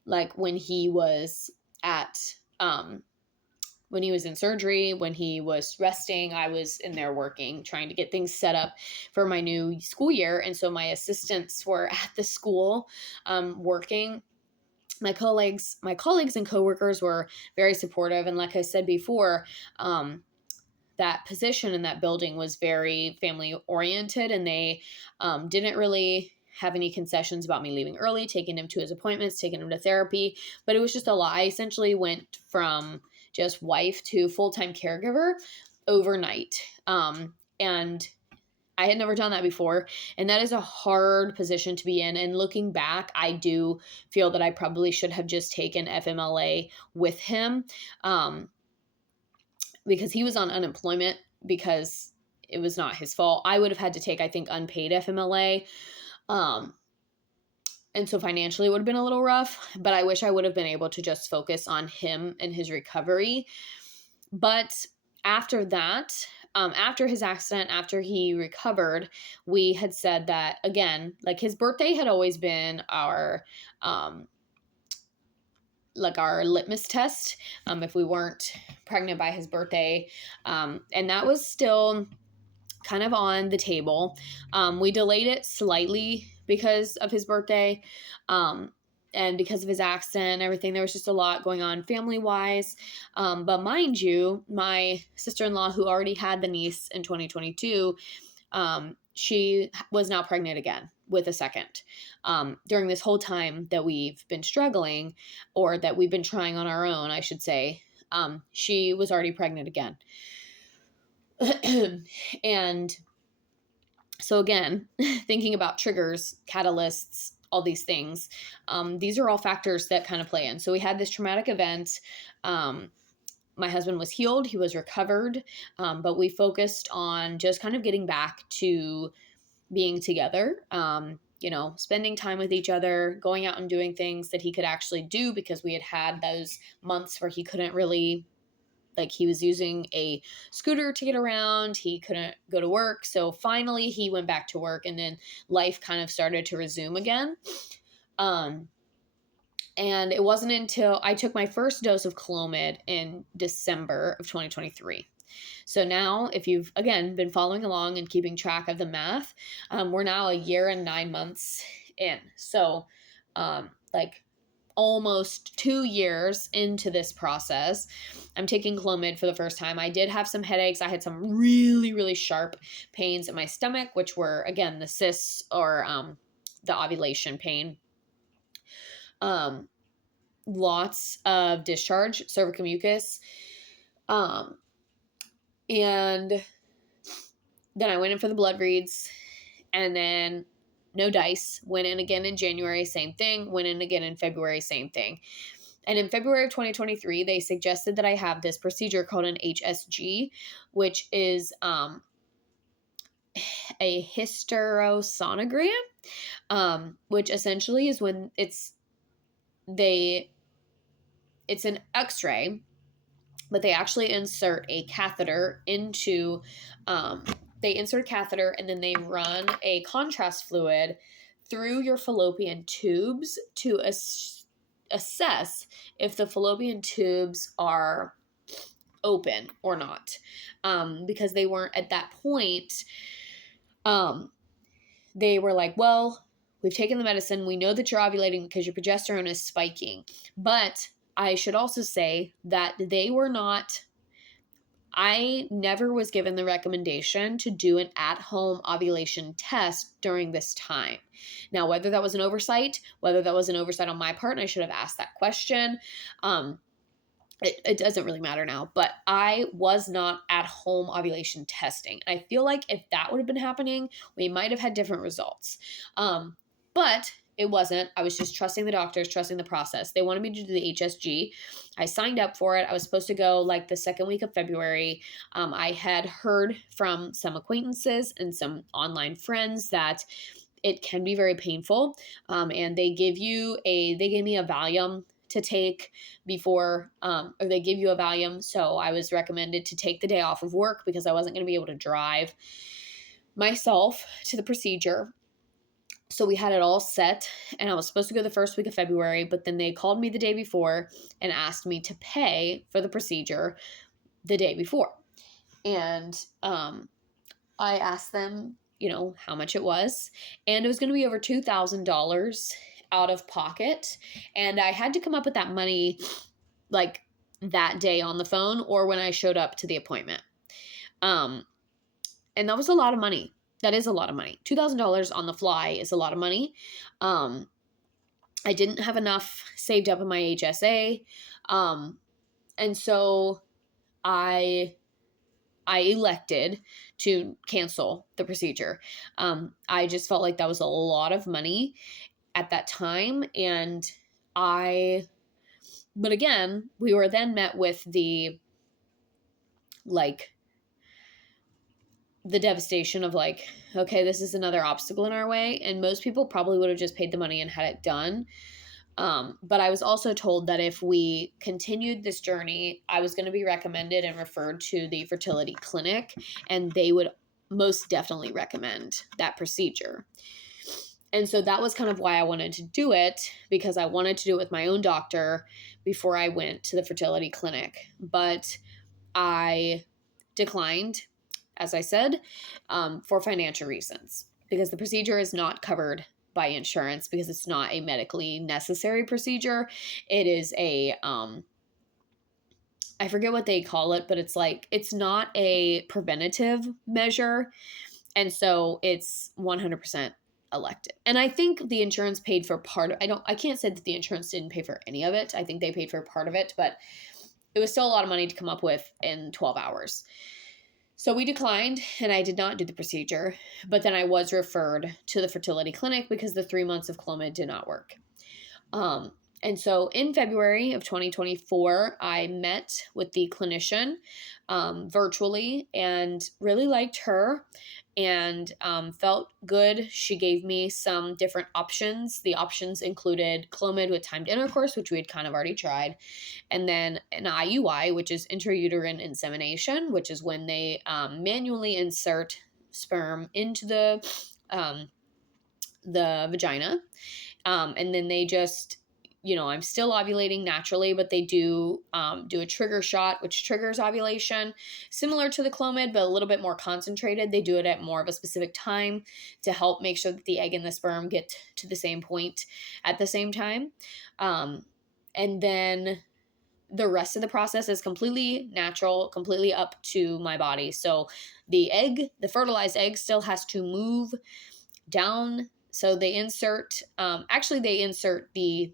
like when he was at, when he was in surgery, when he was resting, I was in there working, trying to get things set up for my new school year. And so my assistants were at the school, working. My colleagues and coworkers were very supportive. And like I said before, that position in that building was very family oriented, and they didn't really have any concessions about me leaving early, taking him to his appointments, taking him to therapy. But it was just a lot. I essentially went from just wife to full-time caregiver overnight. And I had never done that before. And that is a hard position to be in. And looking back, I do feel that I probably should have just taken FMLA with him. Because he was on unemployment because it was not his fault. I would have had to take, I think, unpaid FMLA. And so financially it would have been a little rough, but I wish I would have been able to just focus on him and his recovery. But after that, after his accident, after he recovered, we had said that, again, like his birthday had always been our, like our litmus test, if we weren't pregnant by his birthday. And that was still kind of on the table. We delayed it slightly because of his birthday. And because of his accident and everything, there was just a lot going on family-wise. But mind you, my sister-in-law, who already had the niece in 2022, she was now pregnant again with a second. During this whole time that we've been struggling, or that we've been trying on our own, I should say, she was already pregnant again. And so again, thinking about triggers, catalysts, all these things, these are all factors that kind of play in. So we had this traumatic event. My husband was healed. He was recovered. But we focused on just kind of getting back to being together, spending time with each other, going out and doing things that he could actually do, because we had those months where he couldn't really, like he was using a scooter to get around. He couldn't go to work. So finally he went back to work, and then life kind of started to resume again. And it wasn't until I took my first dose of Clomid in December of 2023. So now, if you've, again, been following along and keeping track of the math, we're now a year and 9 months in. So, like almost 2 years into this process, I'm taking Clomid for the first time. I did have some headaches. I had some really, really sharp pains in my stomach, which were, again, the cysts, or the ovulation pain. Lots of discharge, cervical mucus. And then I went in for the blood reads, and then no dice. Went in again in January, same thing. Went in again in February, same thing. And in February of 2023, they suggested that I have this procedure called an HSG, which is a hysterosonogram, which essentially is when it's an X-ray but they actually insert a catheter into, they insert a catheter and then they run a contrast fluid through your fallopian tubes to assess if the fallopian tubes are open or not. Because they weren't at that point, um, they were like, well, we've taken the medicine. We know that you're ovulating because your progesterone is spiking. But I should also say that they were not, I never was given the recommendation to do an at-home ovulation test during this time. Now, whether that was an oversight, whether that was an oversight on my part, and I should have asked that question, it doesn't really matter now, but I was not at home ovulation testing. I feel like if that would have been happening, we might have had different results. But it wasn't. I was just trusting the doctors, trusting the process. They wanted me to do the HSG. I signed up for it. I was supposed to go like the second week of February. I had heard from some acquaintances and some online friends that it can be very painful. And they gave me a Valium to take before, or they give you a Valium. So I was recommended to take the day off of work because I wasn't going to be able to drive myself to the procedure. So we had it all set, and I was supposed to go the first week of February, but then they called me the day before and asked me to pay for the procedure the day before. And I asked them, how much it was, and it was going to be over $2,000 out of pocket. And I had to come up with that money like that day on the phone or when I showed up to the appointment. And that was a lot of money. That is a lot of money. $2,000 on the fly is a lot of money. I didn't have enough saved up in my HSA. And so I elected to cancel the procedure. I just felt like that was a lot of money at that time. But again, we were then met with the devastation of like, okay, this is another obstacle in our way. And most people probably would have just paid the money and had it done. But I was also told that if we continued this journey, I was going to be recommended and referred to the Fertility Clinic, and they would most definitely recommend that procedure. And so that was kind of why I wanted to do it, because I wanted to do it with my own doctor before I went to the fertility clinic. But I declined, as I said, for financial reasons, because the procedure is not covered by insurance because it's not a medically necessary procedure. It is I forget what they call it, but it's not a preventative measure. And so it's 100% elective. And I think the insurance paid for part of, I can't say that the insurance didn't pay for any of it. I think they paid for part of it, but it was still a lot of money to come up with in 12 hours. So we declined, and I did not do the procedure, but then I was referred to the fertility clinic because the 3 months of Clomid did not work. And so in February of 2024, I met with the clinician virtually and really liked her and felt good. She gave me some different options. The options included Clomid with timed intercourse, which we had kind of already tried, and then an IUI, which is intrauterine insemination, which is when they manually insert sperm into the vagina, and then they just, I'm still ovulating naturally, but they do a trigger shot, which triggers ovulation, similar to the Clomid, but a little bit more concentrated. They do it at more of a specific time to help make sure that the egg and the sperm get to the same point at the same time. And then the rest of the process is completely natural, completely up to my body. So the fertilized egg still has to move down. So they insert the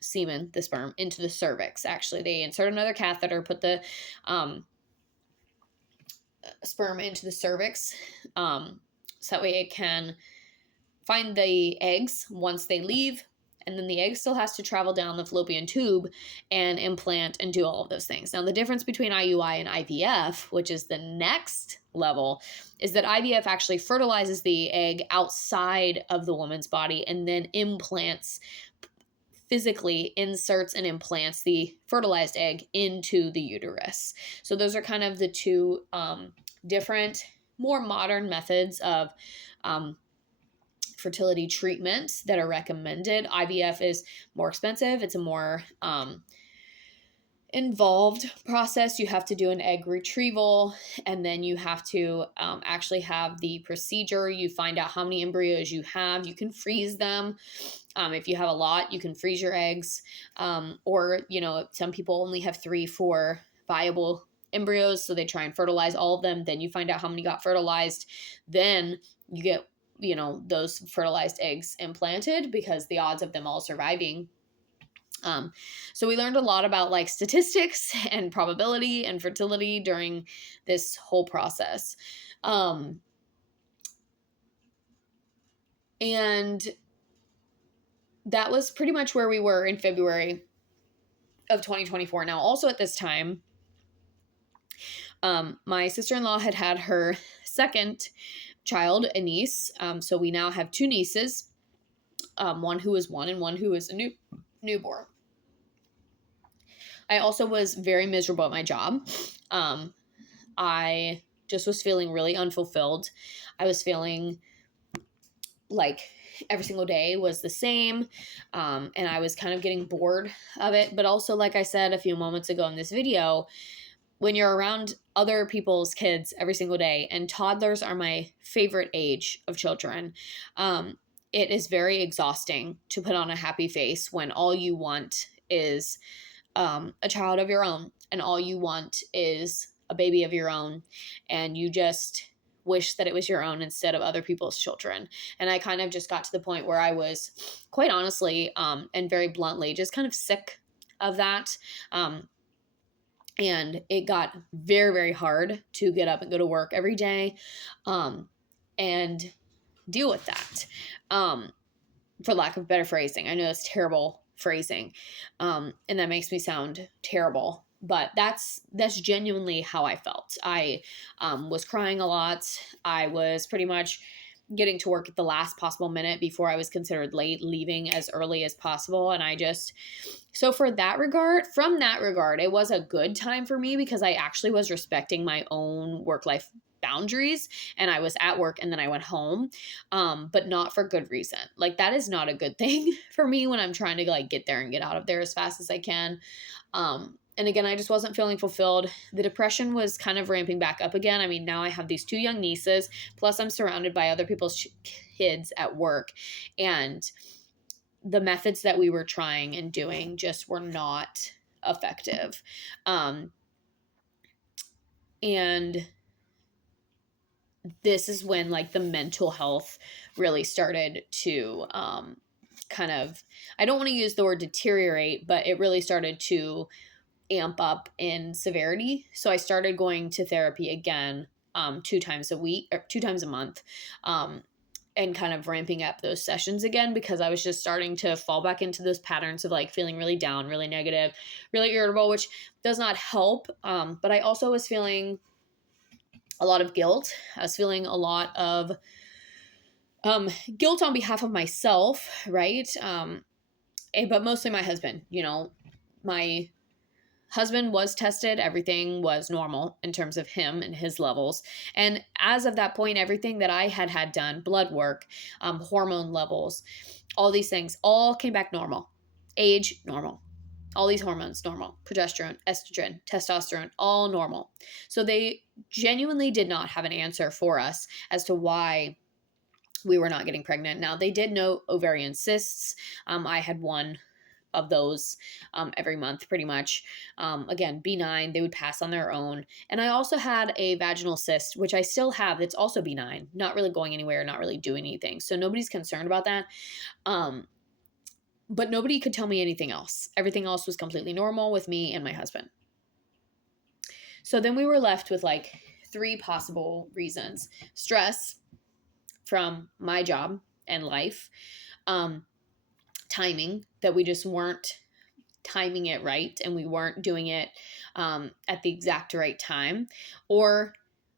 semen, the sperm, into the cervix. Actually, they insert another catheter, put the sperm into the cervix, so that way it can find the eggs once they leave, and then the egg still has to travel down the fallopian tube and implant and do all of those things. Now, the difference between IUI and IVF, which is the next level, is that IVF actually fertilizes the egg outside of the woman's body and then implants physically inserts and implants the fertilized egg into the uterus. So those are kind of the two different, more modern methods of fertility treatments that are recommended. IVF is more expensive. It's a more involved process. You have to do an egg retrieval, and then you have to actually have the procedure. You find out how many embryos you have. You can freeze them. If you have a lot, you can freeze your eggs. Or, some people only have 3-4 viable embryos, so they try and fertilize all of them. Then you find out how many got fertilized. Then you get, those fertilized eggs implanted, because the odds of them all surviving. So we learned a lot about like statistics and probability and fertility during this whole process. And that was pretty much where we were in February of 2024. Now, also at this time, my sister-in-law had her second child, a niece. So we now have 2 nieces, one who is 1 and one who is a newborn. I also was very miserable at my job. I just was feeling really unfulfilled. I was feeling like every single day was the same. And I was kind of getting bored of it. But also, like I said a few moments ago in this video, when you're around other people's kids every single day, and toddlers are my favorite age of children, it is very exhausting to put on a happy face when all you want is a child of your own, and all you want is a baby of your own, and you just wish that it was your own instead of other people's children. And I kind of just got to the point where I was, quite honestly, and very bluntly, just kind of sick of that. And it got very, very hard to get up and go to work every day, and deal with that. For lack of better phrasing. I know it's terrible phrasing. And that makes me sound terrible, but that's genuinely how I felt. I was crying a lot. I was pretty much getting to work at the last possible minute before I was considered late, leaving as early as possible. And so from that regard, it was a good time for me, because I actually was respecting my own work-life boundaries, and I was at work and then I went home, but not for good reason. Like, that is not a good thing for me when I'm trying to like get there and get out of there as fast as I can. And again, I just wasn't feeling fulfilled. The depression was kind of ramping back up again. I mean, now I have these 2 young nieces, plus I'm surrounded by other people's kids at work, and the methods that we were trying and doing just were not effective. And this is when like the mental health really started to kind of, I don't want to use the word deteriorate, but it really started to amp up in severity. So I started going to therapy again 2 times a week, or 2 times a month, and kind of ramping up those sessions again, because I was just starting to fall back into those patterns of like feeling really down, really negative, really irritable, which does not help. But I also was feeling a lot of guilt. I was feeling a lot of guilt on behalf of myself, right? But mostly my husband. My husband was tested. Everything was normal in terms of him and his levels. And as of that point, everything that I had done, blood work, hormone levels, all these things, all came back normal. Age, normal. All these hormones, normal. Progesterone, estrogen, testosterone, all normal. So they genuinely did not have an answer for us as to why we were not getting pregnant. Now, they did note ovarian cysts. I had one of those every month, pretty much. Again, benign. They would pass on their own. And I also had a vaginal cyst, which I still have. That's also benign, not really going anywhere, not really doing anything. So nobody's concerned about that. But nobody could tell me anything else. Everything else was completely normal with me and my husband. So then we were left with like 3 possible reasons. Stress from my job and life. Timing, that we just weren't timing it right, and we weren't doing it at the exact right time. Or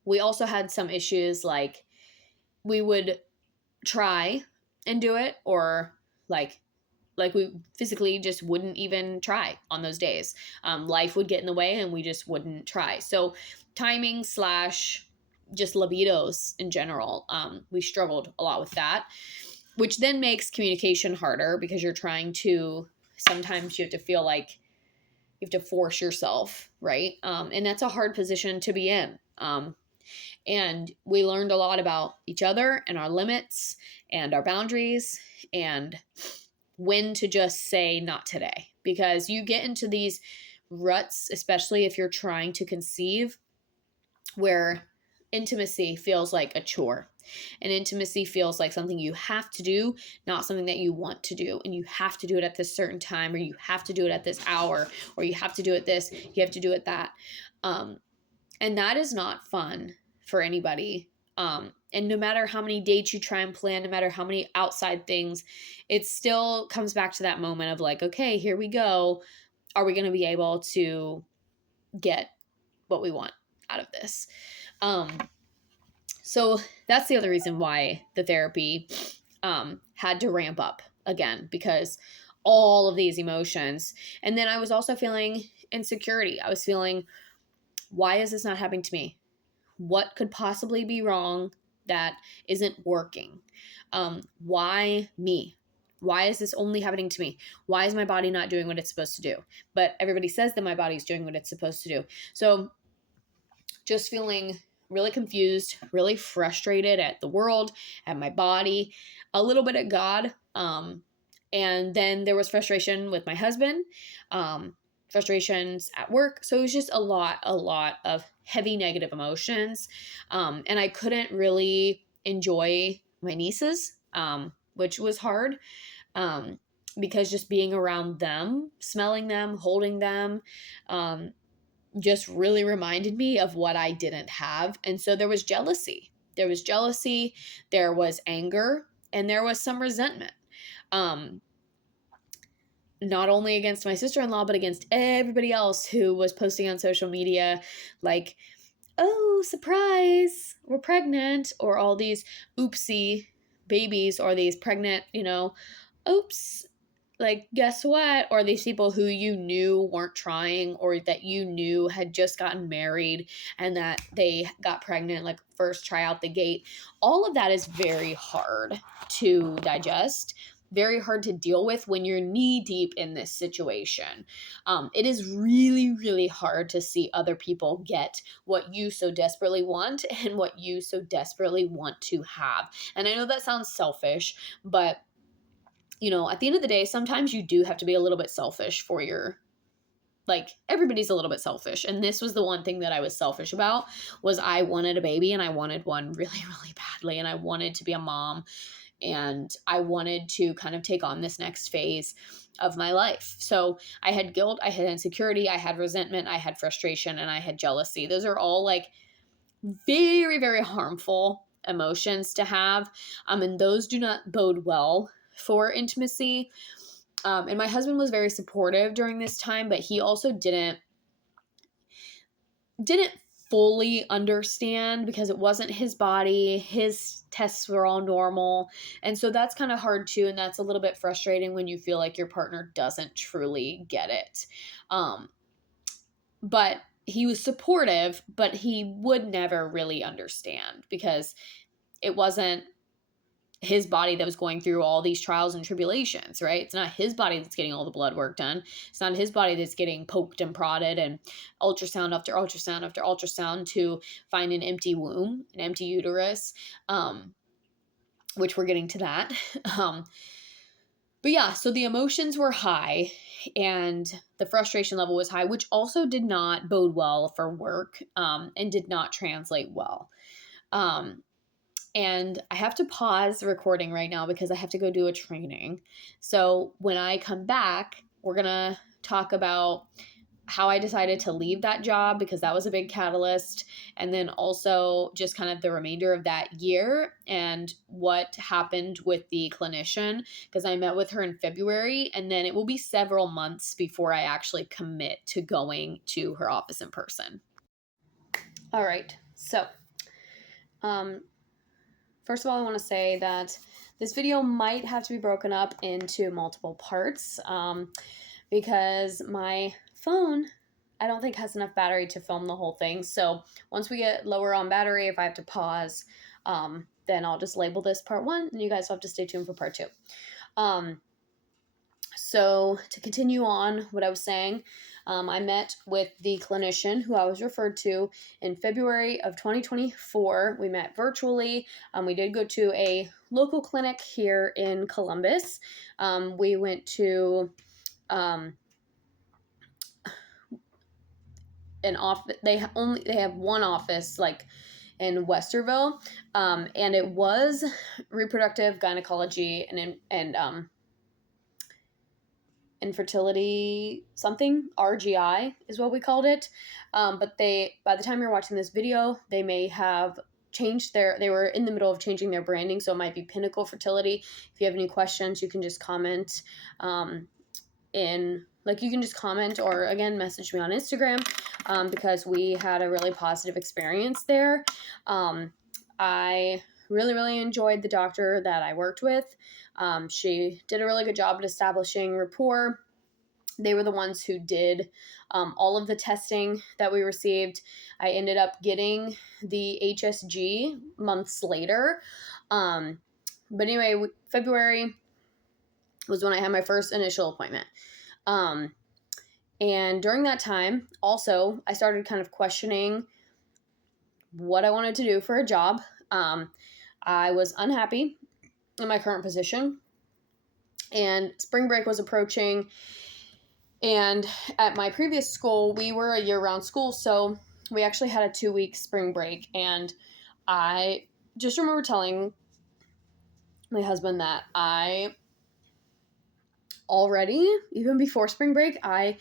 we also had some issues, like we would try and do it, or like Like we physically just wouldn't even try on those days. Life would get in the way and we just wouldn't try. So timing slash just libidos in general, we struggled a lot with that, which then makes communication harder because you're trying to, sometimes you have to feel like you have to force yourself, right? And that's a hard position to be in. And we learned a lot about each other and our limits and our boundaries and when to just say not today, because you get into these ruts, especially if you're trying to conceive, where intimacy feels like a chore, and intimacy feels like something you have to do, not something that you want to do. And you have to do it at this certain time, or you have to do it at this hour, or you have to do it this, you have to do it that. And that is not fun for anybody. And no matter how many dates you try and plan, no matter how many outside things, it still comes back to that moment of like, okay, here we go. Are we going to be able to get what we want out of this? So that's the other reason why the therapy had to ramp up again, because all of these emotions. And then I was also feeling insecurity. I was feeling, why is this not happening to me? What could possibly be wrong that isn't working? Why me? Why is this only happening to me? Why is my body not doing what it's supposed to do? But everybody says that my body's doing what it's supposed to do. So just feeling really confused, really frustrated at the world, at my body, a little bit at God. And then there was frustration with my husband, frustrations at work. So it was just a lot of heavy negative emotions. And I couldn't really enjoy my nieces, which was hard, because just being around them, smelling them, holding them, just really reminded me of what I didn't have. And so there was jealousy. There was jealousy, there was anger, and there was some resentment. Not only against my sister-in-law, but against everybody else who was posting on social media like, oh, surprise, we're pregnant, or all these oopsie babies, or these pregnant, oops, like, guess what? Or these people who you knew weren't trying, or that you knew had just gotten married and that they got pregnant, like first try out the gate. All of that is very hard to digest, very hard to deal with when you're knee deep in this situation. It is really, really hard to see other people get what you so desperately want and what you so desperately want to have. And I know that sounds selfish, but at the end of the day, sometimes you do have to be a little bit selfish for everybody's a little bit selfish. And this was the one thing that I was selfish about, was I wanted a baby, and I wanted one really, really badly. And I wanted to be a mom, and I wanted to kind of take on this next phase of my life. So I had guilt, I had insecurity, I had resentment, I had frustration, and I had jealousy. Those are all very, very harmful emotions to have. And those do not bode well for intimacy. And my husband was very supportive during this time, but he also didn't fully understand, because it wasn't his body. His tests were all normal. And so that's kind of hard too. And that's a little bit frustrating when you feel like your partner doesn't truly get it. But he was supportive, but he would never really understand, because it wasn't his body that was going through all these trials and tribulations, right? It's not his body that's getting all the blood work done. It's not his body that's getting poked and prodded and ultrasound after ultrasound after ultrasound to find an empty womb, an empty uterus, which we're getting to that. But yeah, so the emotions were high and the frustration level was high, which also did not bode well for work, and did not translate well. And I have to pause the recording right now because I have to go do a training. So when I come back, we're going to talk about how I decided to leave that job, because that was a big catalyst. And then also just kind of the remainder of that year and what happened with the clinician, because I met with her in February, and then it will be several months before I actually commit to going to her office in person. All right. So, first of all, I want to say that This video might have to be broken up into multiple parts because my phone, I don't think has enough battery to film the whole thing. So once we get lower on battery, if I have to pause, then I'll just label this part 1, and you guys will have to stay tuned for part 2. So to continue on what I was saying, I met with the clinician who I was referred to in February of 2024. We met virtually. We did go to a local clinic here in Columbus. We went to an office. They have one office like in Westerville, and it was reproductive gynecology and infertility something, RGI is what we called it. But by the time you're watching this video, they may have changed they were in the middle of changing their branding, so it might be Pinnacle Fertility. If you have any questions, you can just comment you can just comment, or again, message me on Instagram, because we had a really positive experience there. I really, really enjoyed the doctor that I worked with. She did a really good job at establishing rapport. They were the ones who did all of the testing that we received. I ended up getting the HSG months later. But anyway, February was when I had my first initial appointment. And during that time, also, I started kind of questioning what I wanted to do for a job. I was unhappy in my current position, and spring break was approaching. And at my previous school, we were a year-round school, so we actually had a 2-week spring break. And I just remember telling my husband that I already, even before spring break, I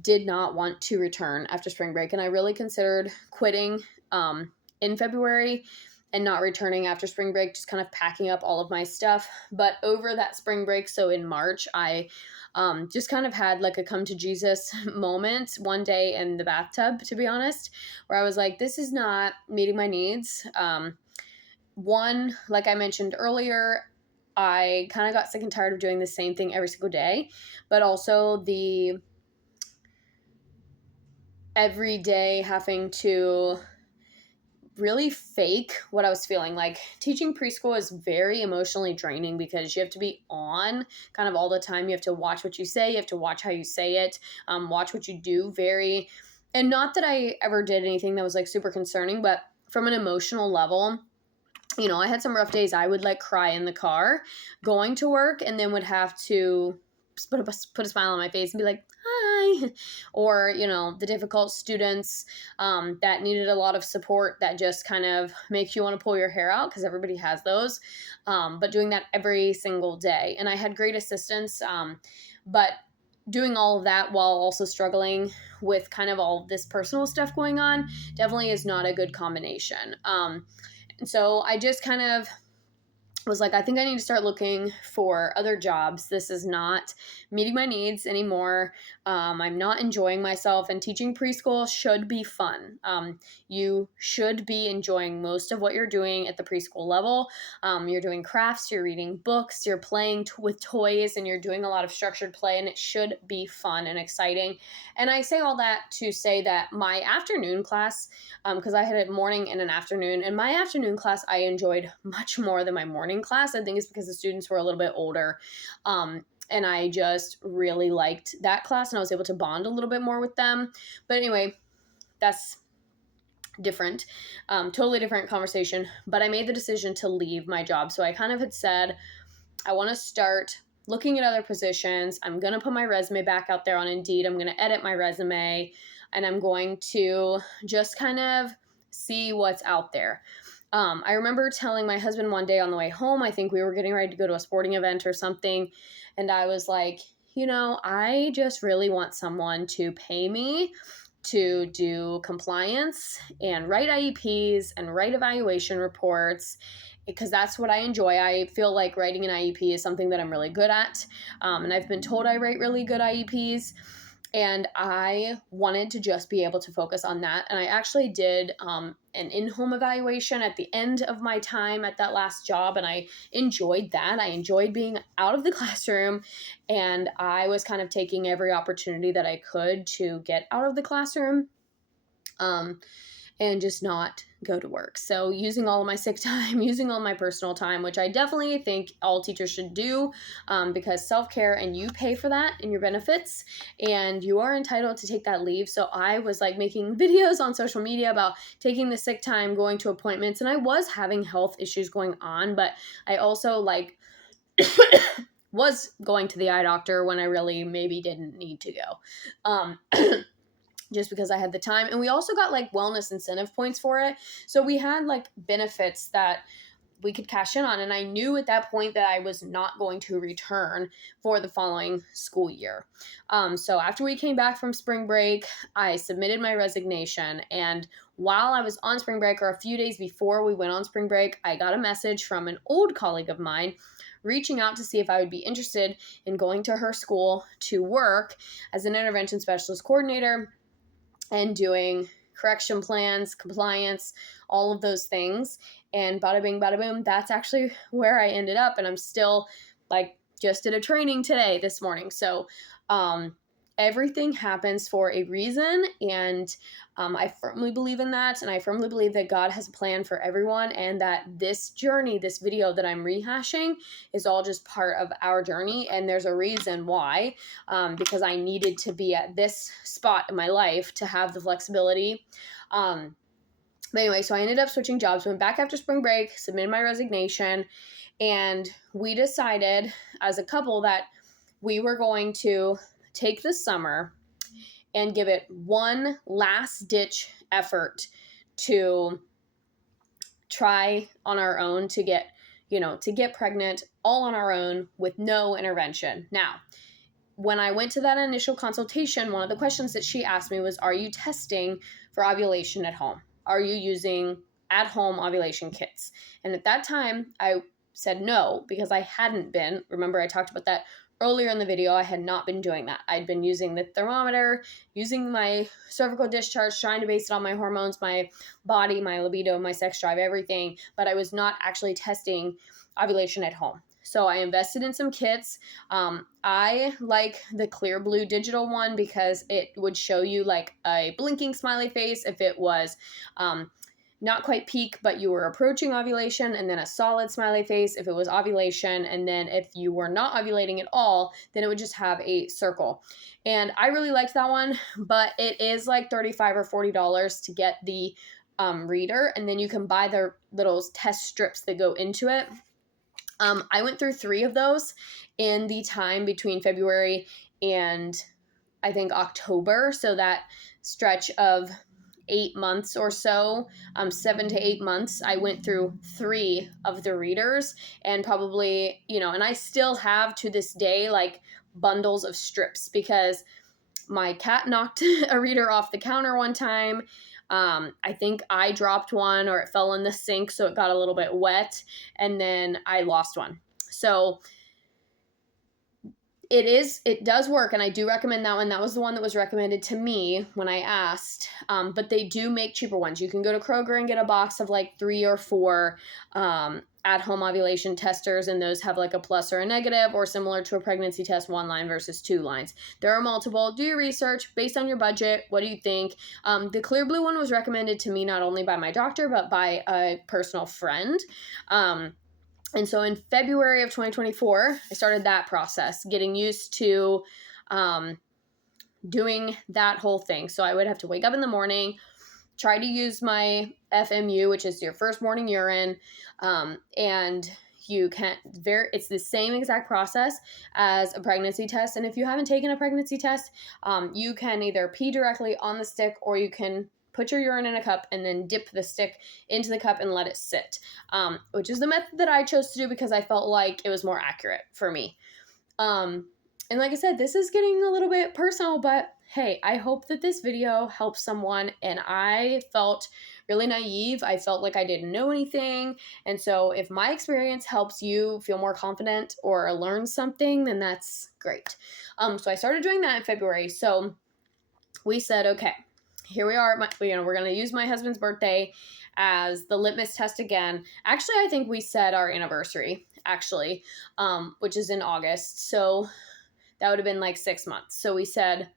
did not want to return after spring break. And I really considered quitting in February and not returning after spring break, just kind of packing up all of my stuff. But over that spring break, so in March, I just kind of had like a come to Jesus moment one day in the bathtub, to be honest, where I was like, this is not meeting my needs. One, like I mentioned earlier, I kind of got sick and tired of doing the same thing every single day, but also the every day having to really fake what I was feeling. Like, teaching preschool is very emotionally draining because you have to be on kind of all the time. You have to watch what you say. You have to watch how you say it, watch what you do. And not that I ever did anything that was like super concerning, but from an emotional level, you know, I had some rough days. I would like cry in the car going to work, and then would have to put a smile on my face and be like, hi. Or, you know, the difficult students that needed a lot of support that just kind of make you want to pull your hair out, because everybody has those. But doing that every single day. And I had great assistance, but doing all of that while also struggling with kind of all this personal stuff going on definitely is not a good combination. And so I just kind of was like, I think I need to start looking for other jobs. This is not meeting my needs anymore. I'm not enjoying myself, and teaching preschool should be fun. You should be enjoying most of what you're doing at the preschool level. You're doing crafts, you're reading books, you're playing with toys, and you're doing a lot of structured play, and it should be fun and exciting. And I say all that to say that my afternoon class, because I had a morning and an afternoon, and my afternoon class I enjoyed much more than my morning class. I think it's because the students were a little bit older, and I just really liked that class, and I was able to bond a little bit more with them. But anyway, that's different, totally different conversation. But I made the decision to leave my job. So I kind of had said, I want to start looking at other positions. I'm going to put my resume back out there on Indeed. I'm going to edit my resume, and I'm going to just kind of see what's out there. I remember telling my husband one day on the way home, I think we were getting ready to go to a sporting event or something, and I was like, you know, I just really want someone to pay me to do compliance and write IEPs and write evaluation reports, because that's what I enjoy. I feel like writing an IEP is something that I'm really good at, and I've been told I write really good IEPs. And I wanted to just be able to focus on that. And I actually did an in-home evaluation at the end of my time at that last job, and I enjoyed that. I enjoyed being out of the classroom, and I was kind of taking every opportunity that I could to get out of the classroom. And just not go to work. So using all of my sick time, using all my personal time, which I definitely think all teachers should do, because self-care, and you pay for that in your benefits, and you are entitled to take that leave. So I was like making videos on social media about taking the sick time, going to appointments, and I was having health issues going on, but I also like was going to the eye doctor when I really maybe didn't need to go. Just because I had the time. And we also got like wellness incentive points for it. So we had like benefits that we could cash in on. And I knew at that point that I was not going to return for the following school year. So after we came back from spring break, I submitted my resignation. And while I was on spring break, or a few days before we went on spring break, I got a message from an old colleague of mine reaching out to see if I would be interested in going to her school to work as an intervention specialist coordinator and doing correction plans, compliance, all of those things. And bada bing, bada boom, that's actually where I ended up. And I'm still like just did a training today, this morning. So everything happens for a reason. And I firmly believe in that. And I firmly believe that God has a plan for everyone, and that this journey, this video that I'm rehashing, is all just part of our journey. And there's a reason why, because I needed to be at this spot in my life to have the flexibility. But anyway, so I ended up switching jobs, went back after spring break, submitted my resignation, and we decided as a couple that we were going to take the summer and give it one last ditch effort to try on our own to get pregnant all on our own with no intervention. Now, when I went to that initial consultation, one of the questions that she asked me was, are you testing for ovulation at home? Are you using at-home ovulation kits? And at that time, I said no, because I hadn't been. Remember, I talked about that earlier in the video. I had not been doing that. I'd been using the thermometer, using my cervical discharge, trying to base it on my hormones, my body, my libido, my sex drive, everything, but I was not actually testing ovulation at home. So I invested in some kits. I like the clear blue digital one because it would show you like a blinking smiley face if it was not quite peak, but you were approaching ovulation, and then a solid smiley face if it was ovulation. And then if you were not ovulating at all, then it would just have a circle. And I really liked that one, but it is like $35 or $40 to get the reader. And then you can buy the little test strips that go into it. I went through 3 of those in the time between February and I think October. So that stretch of 8 months or so, 7 to 8 months, I went through 3 of the readers, and probably, and I still have to this day like bundles of strips, because my cat knocked a reader off the counter one time. I think I dropped one, or it fell in the sink, so it got a little bit wet, and then I lost one. So it does work, and I do recommend that one. That was the one that was recommended to me when I asked. But they do make cheaper ones. You can go to Kroger and get a box of like 3 or 4 at-home ovulation testers, and those have like a plus or a negative, or similar to a pregnancy test, 1 line versus 2 lines. There are multiple. Do your research based on your budget. What do you think? The clear blue one was recommended to me not only by my doctor, but by a personal friend. And so in February of 2024, I started that process, getting used to doing that whole thing. So I would have to wake up in the morning, try to use my FMU, which is your first morning urine, and it's the same exact process as a pregnancy test. And if you haven't taken a pregnancy test, you can either pee directly on the stick, or you can put your urine in a cup and then dip the stick into the cup and let it sit, which is the method that I chose to do because I felt like it was more accurate for me. And like I said, this is getting a little bit personal, but hey, I hope that this video helps someone. And I felt really naive. I felt like I didn't know anything. And so if my experience helps you feel more confident or learn something, then that's great. So I started doing that in February. So we said, okay, here we are. We're going to use my husband's birthday as the litmus test again. Actually, I think we said our anniversary, actually, which is in August. So that would have been like 6 months. So we said,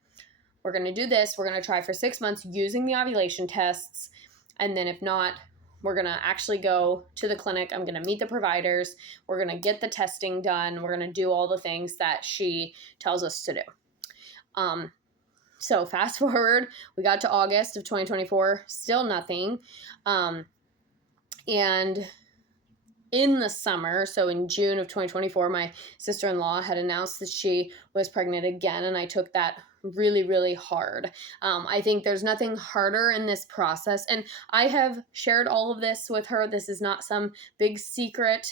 we're going to do this. We're going to try for 6 months using the ovulation tests. And then if not, we're going to actually go to the clinic. I'm going to meet the providers. We're going to get the testing done. We're going to do all the things that she tells us to do. So fast forward, we got to August of 2024, still nothing. And in the summer, so in June of 2024, my sister-in-law had announced that she was pregnant again, and I took that really, really hard. I think there's nothing harder in this process, and I have shared all of this with her. This is not some big secret.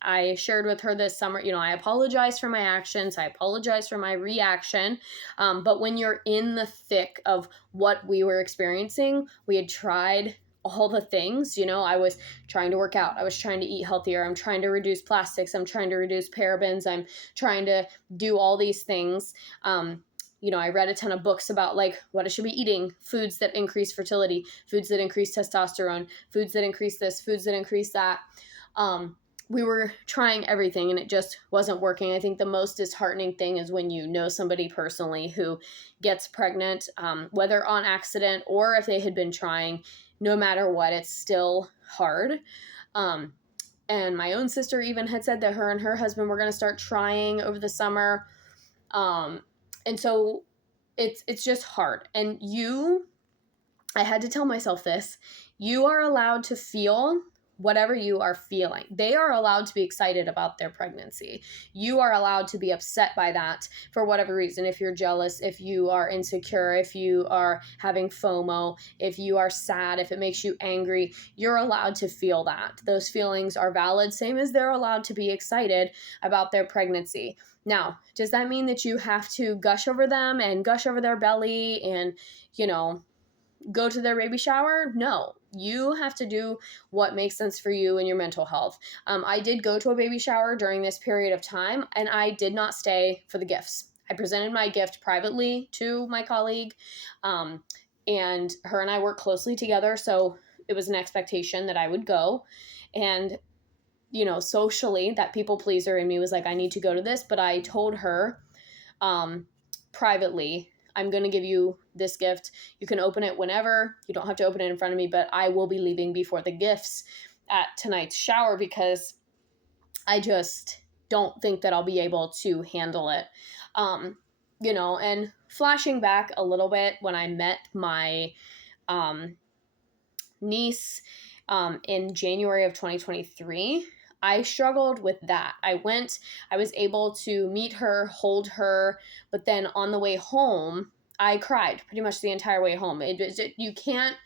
I shared with her this summer, I apologize for my actions. I apologize for my reaction. But when you're in the thick of what we were experiencing, we had tried all the things. I was trying to work out. I was trying to eat healthier. I'm trying to reduce plastics. I'm trying to reduce parabens. I'm trying to do all these things. I read a ton of books about what I should be eating, foods that increase fertility, foods that increase testosterone, foods that increase this, foods that increase that. We were trying everything and it just wasn't working. I think the most disheartening thing is when you know somebody personally who gets pregnant, whether on accident or if they had been trying, no matter what, it's still hard. And my own sister even had said that her and her husband were going to start trying over the summer. And so it's just hard. And I had to tell myself this, you are allowed to feel whatever you are feeling. They are allowed to be excited about their pregnancy. You are allowed to be upset by that for whatever reason. If you're jealous, if you are insecure, if you are having FOMO, if you are sad, if it makes you angry, you're allowed to feel that. Those feelings are valid, same as they're allowed to be excited about their pregnancy. Now, does that mean that you have to gush over them and gush over their belly and, go to their baby shower? No, you have to do what makes sense for you and your mental health. I did go to a baby shower during this period of time, and I did not stay for the gifts. I presented my gift privately to my colleague, and her and I worked closely together, so it was an expectation that I would go. And, socially, that people pleaser in me was like, I need to go to this, but I told her privately, I'm going to give you this gift. You can open it whenever. You don't have to open it in front of me, but I will be leaving before the gifts at tonight's shower because I just don't think that I'll be able to handle it. And flashing back a little bit when I met my niece in January of 2023, I struggled with that. I was able to meet her, hold her, but then on the way home, I cried pretty much the entire way home. You can't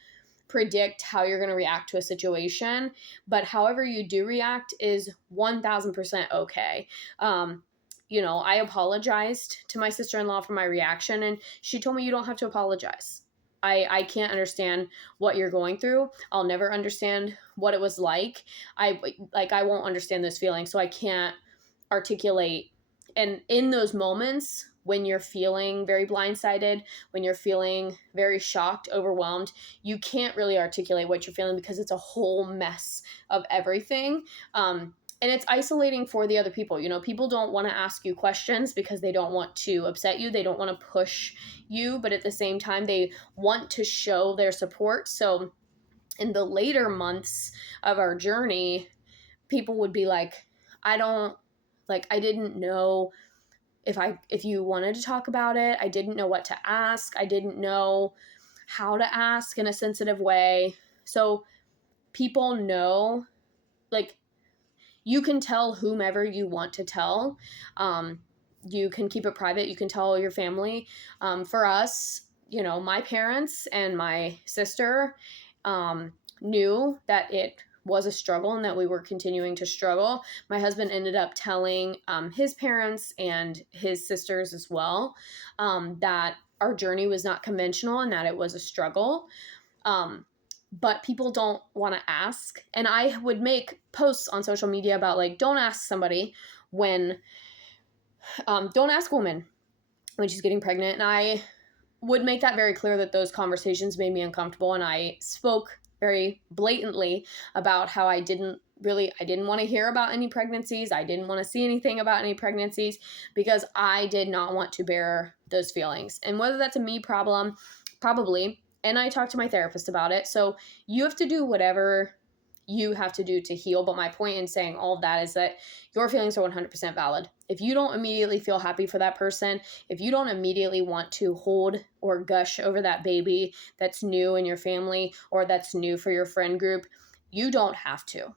predict how you're going to react to a situation, but however you do react is 1000% okay. I apologized to my sister-in-law for my reaction, and she told me you don't have to apologize. I can't understand what you're going through. I'll never understand what it was like. I won't understand those feelings, so I can't articulate. And in those moments when you're feeling very blindsided, when you're feeling very shocked, overwhelmed, you can't really articulate what you're feeling because it's a whole mess of everything. And it's isolating for the other people. People don't want to ask you questions because they don't want to upset you. They don't want to push you, but at the same time, they want to show their support. So in the later months of our journey, people would be like, I didn't know if you wanted to talk about it. I didn't know what to ask. I didn't know how to ask in a sensitive way. So people know, you can tell whomever you want to tell. You can keep it private. You can tell your family. For us, my parents and my sister knew that it was a struggle and that we were continuing to struggle. My husband ended up telling his parents and his sisters as well that our journey was not conventional and that it was a struggle. But people don't want to ask. And I would make posts on social media about don't ask somebody don't ask a woman when she's getting pregnant. And would make that very clear that those conversations made me uncomfortable, and I spoke very blatantly about how I didn't want to hear about any pregnancies. I didn't want to see anything about any pregnancies because I did not want to bear those feelings. And whether that's a me problem, probably, and I talked to my therapist about it. So you have to do whatever you have to do to heal. But my point in saying all of that is that your feelings are 100% valid. If you don't immediately feel happy for that person, if you don't immediately want to hold or gush over that baby that's new in your family or that's new for your friend group, you don't have to.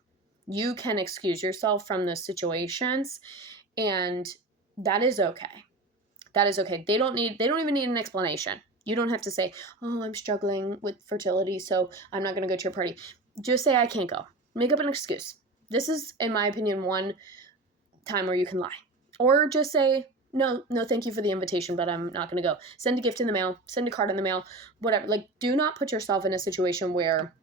You can excuse yourself from those situations, and that is okay. That is okay. They don't even need an explanation. You don't have to say, "Oh, I'm struggling with fertility, so I'm not going to go to your party." Just say, "I can't go." Make up an excuse. This is, in my opinion, one time where you can lie. Or just say, no, thank you for the invitation, but I'm not going to go. Send a gift in the mail, send a card in the mail, whatever. Like, do not put yourself in a situation where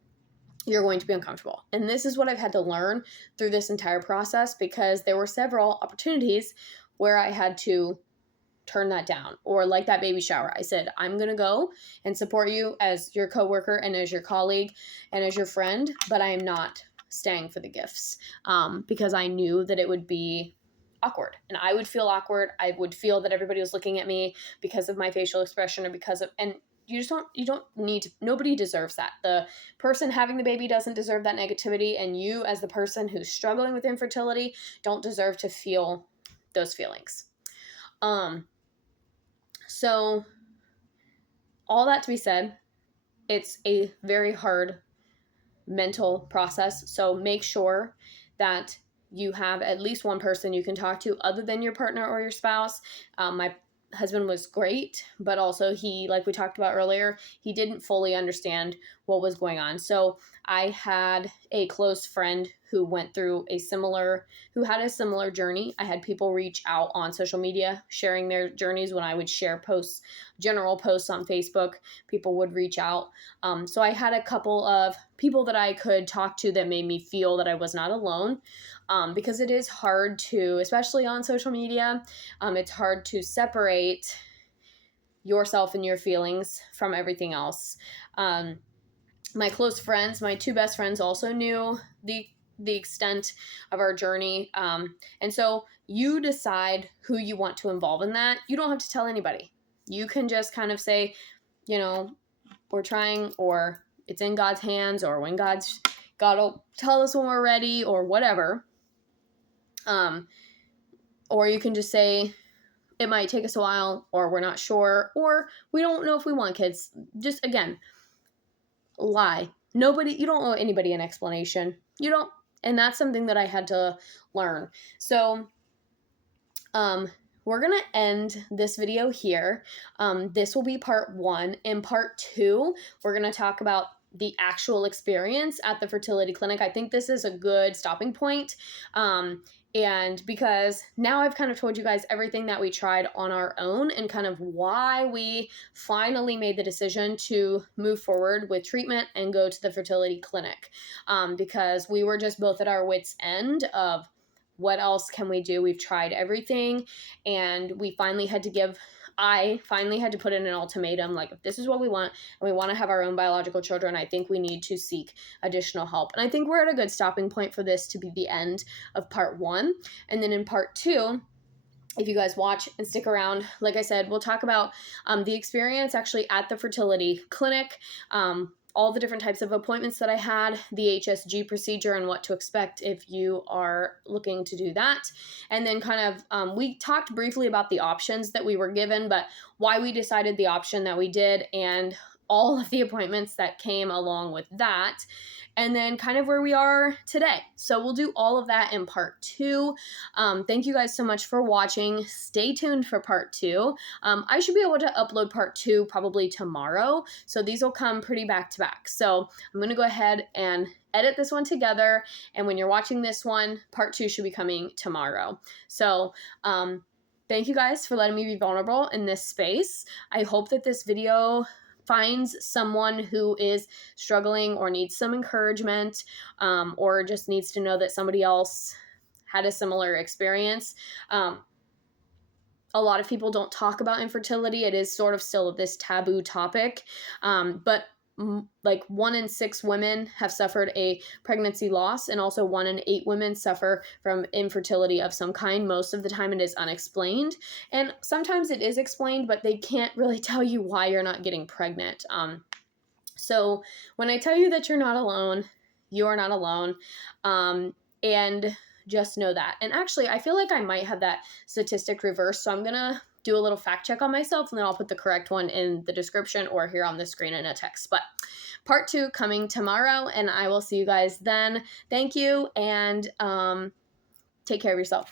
you're going to be uncomfortable. And this is what I've had to learn through this entire process, because there were several opportunities where I had to turn that down. Or like that baby shower, I said, I'm going to go and support you as your coworker and as your colleague and as your friend, but I am not staying for the gifts, because I knew that it would be awkward, and I would feel awkward. I would feel that everybody was looking at me because of my facial expression or because of, and you don't need to, nobody deserves that. The person having the baby doesn't deserve that negativity, and you as the person who's struggling with infertility don't deserve to feel those feelings. So all that to be said, it's a very hard mental process. So make sure that you have at least one person you can talk to other than your partner or your spouse. My husband was great, but also he, like we talked about earlier, he didn't fully understand what was going on. So I had a close friend who had a similar journey. I had people reach out on social media sharing their journeys. When I would share general posts on Facebook, people would reach out. So I had a couple of people that I could talk to that made me feel that I was not alone, because it is hard to, especially on social media, it's hard to separate yourself and your feelings from everything else. My close friends, my two best friends, also knew the extent of our journey. And so you decide who you want to involve in that. You don't have to tell anybody. You can just kind of say, we're trying, or it's in God's hands, or when God will tell us when we're ready, or whatever. Or you can just say, it might take us a while, or we're not sure, or we don't know if we want kids. Just, again, lie. You don't owe anybody an explanation. You don't. And that's something that I had to learn. So, we're going to end this video here. This will be part 1. In part 2, we're going to talk about the actual experience at the fertility clinic. I think this is a good stopping point. And because now I've kind of told you guys everything that we tried on our own and kind of why we finally made the decision to move forward with treatment and go to the fertility clinic, because we were just both at our wits' end of what else can we do? We've tried everything, and I finally had to put in an ultimatum, like, if this is what we want and we want to have our own biological children, I think we need to seek additional help. And I think we're at a good stopping point for this to be the end of part 1. And then in part 2, if you guys watch and stick around, like I said, we'll talk about the experience actually at the fertility clinic, all the different types of appointments that I had, the HSG procedure, and what to expect if you are looking to do that. And then kind of, we talked briefly about the options that we were given, but why we decided the option that we did, and all of the appointments that came along with that, and then kind of where we are today. So we'll do all of that in part 2. Thank you guys so much for watching. Stay tuned for part 2. I should be able to upload part 2 probably tomorrow. So these will come pretty back to back. So I'm going to go ahead and edit this one together. And when you're watching this one, part 2 should be coming tomorrow. So, thank you guys for letting me be vulnerable in this space. I hope that this video finds someone who is struggling or needs some encouragement, or just needs to know that somebody else had a similar experience. a lot of people don't talk about infertility. It is sort of still this taboo topic. But like 1 in 6 women have suffered a pregnancy loss, and also 1 in 8 women suffer from infertility of some kind. Most of the time it is unexplained, and sometimes it is explained, but they can't really tell you why you're not getting pregnant. So when I tell you that you're not alone, you are not alone. And just know that. And actually, I feel like I might have that statistic reversed. So I'm going to do a little fact check on myself, and then I'll put the correct one in the description or here on the screen in a text. But part 2 coming tomorrow, and I will see you guys then. Thank you, and take care of yourself.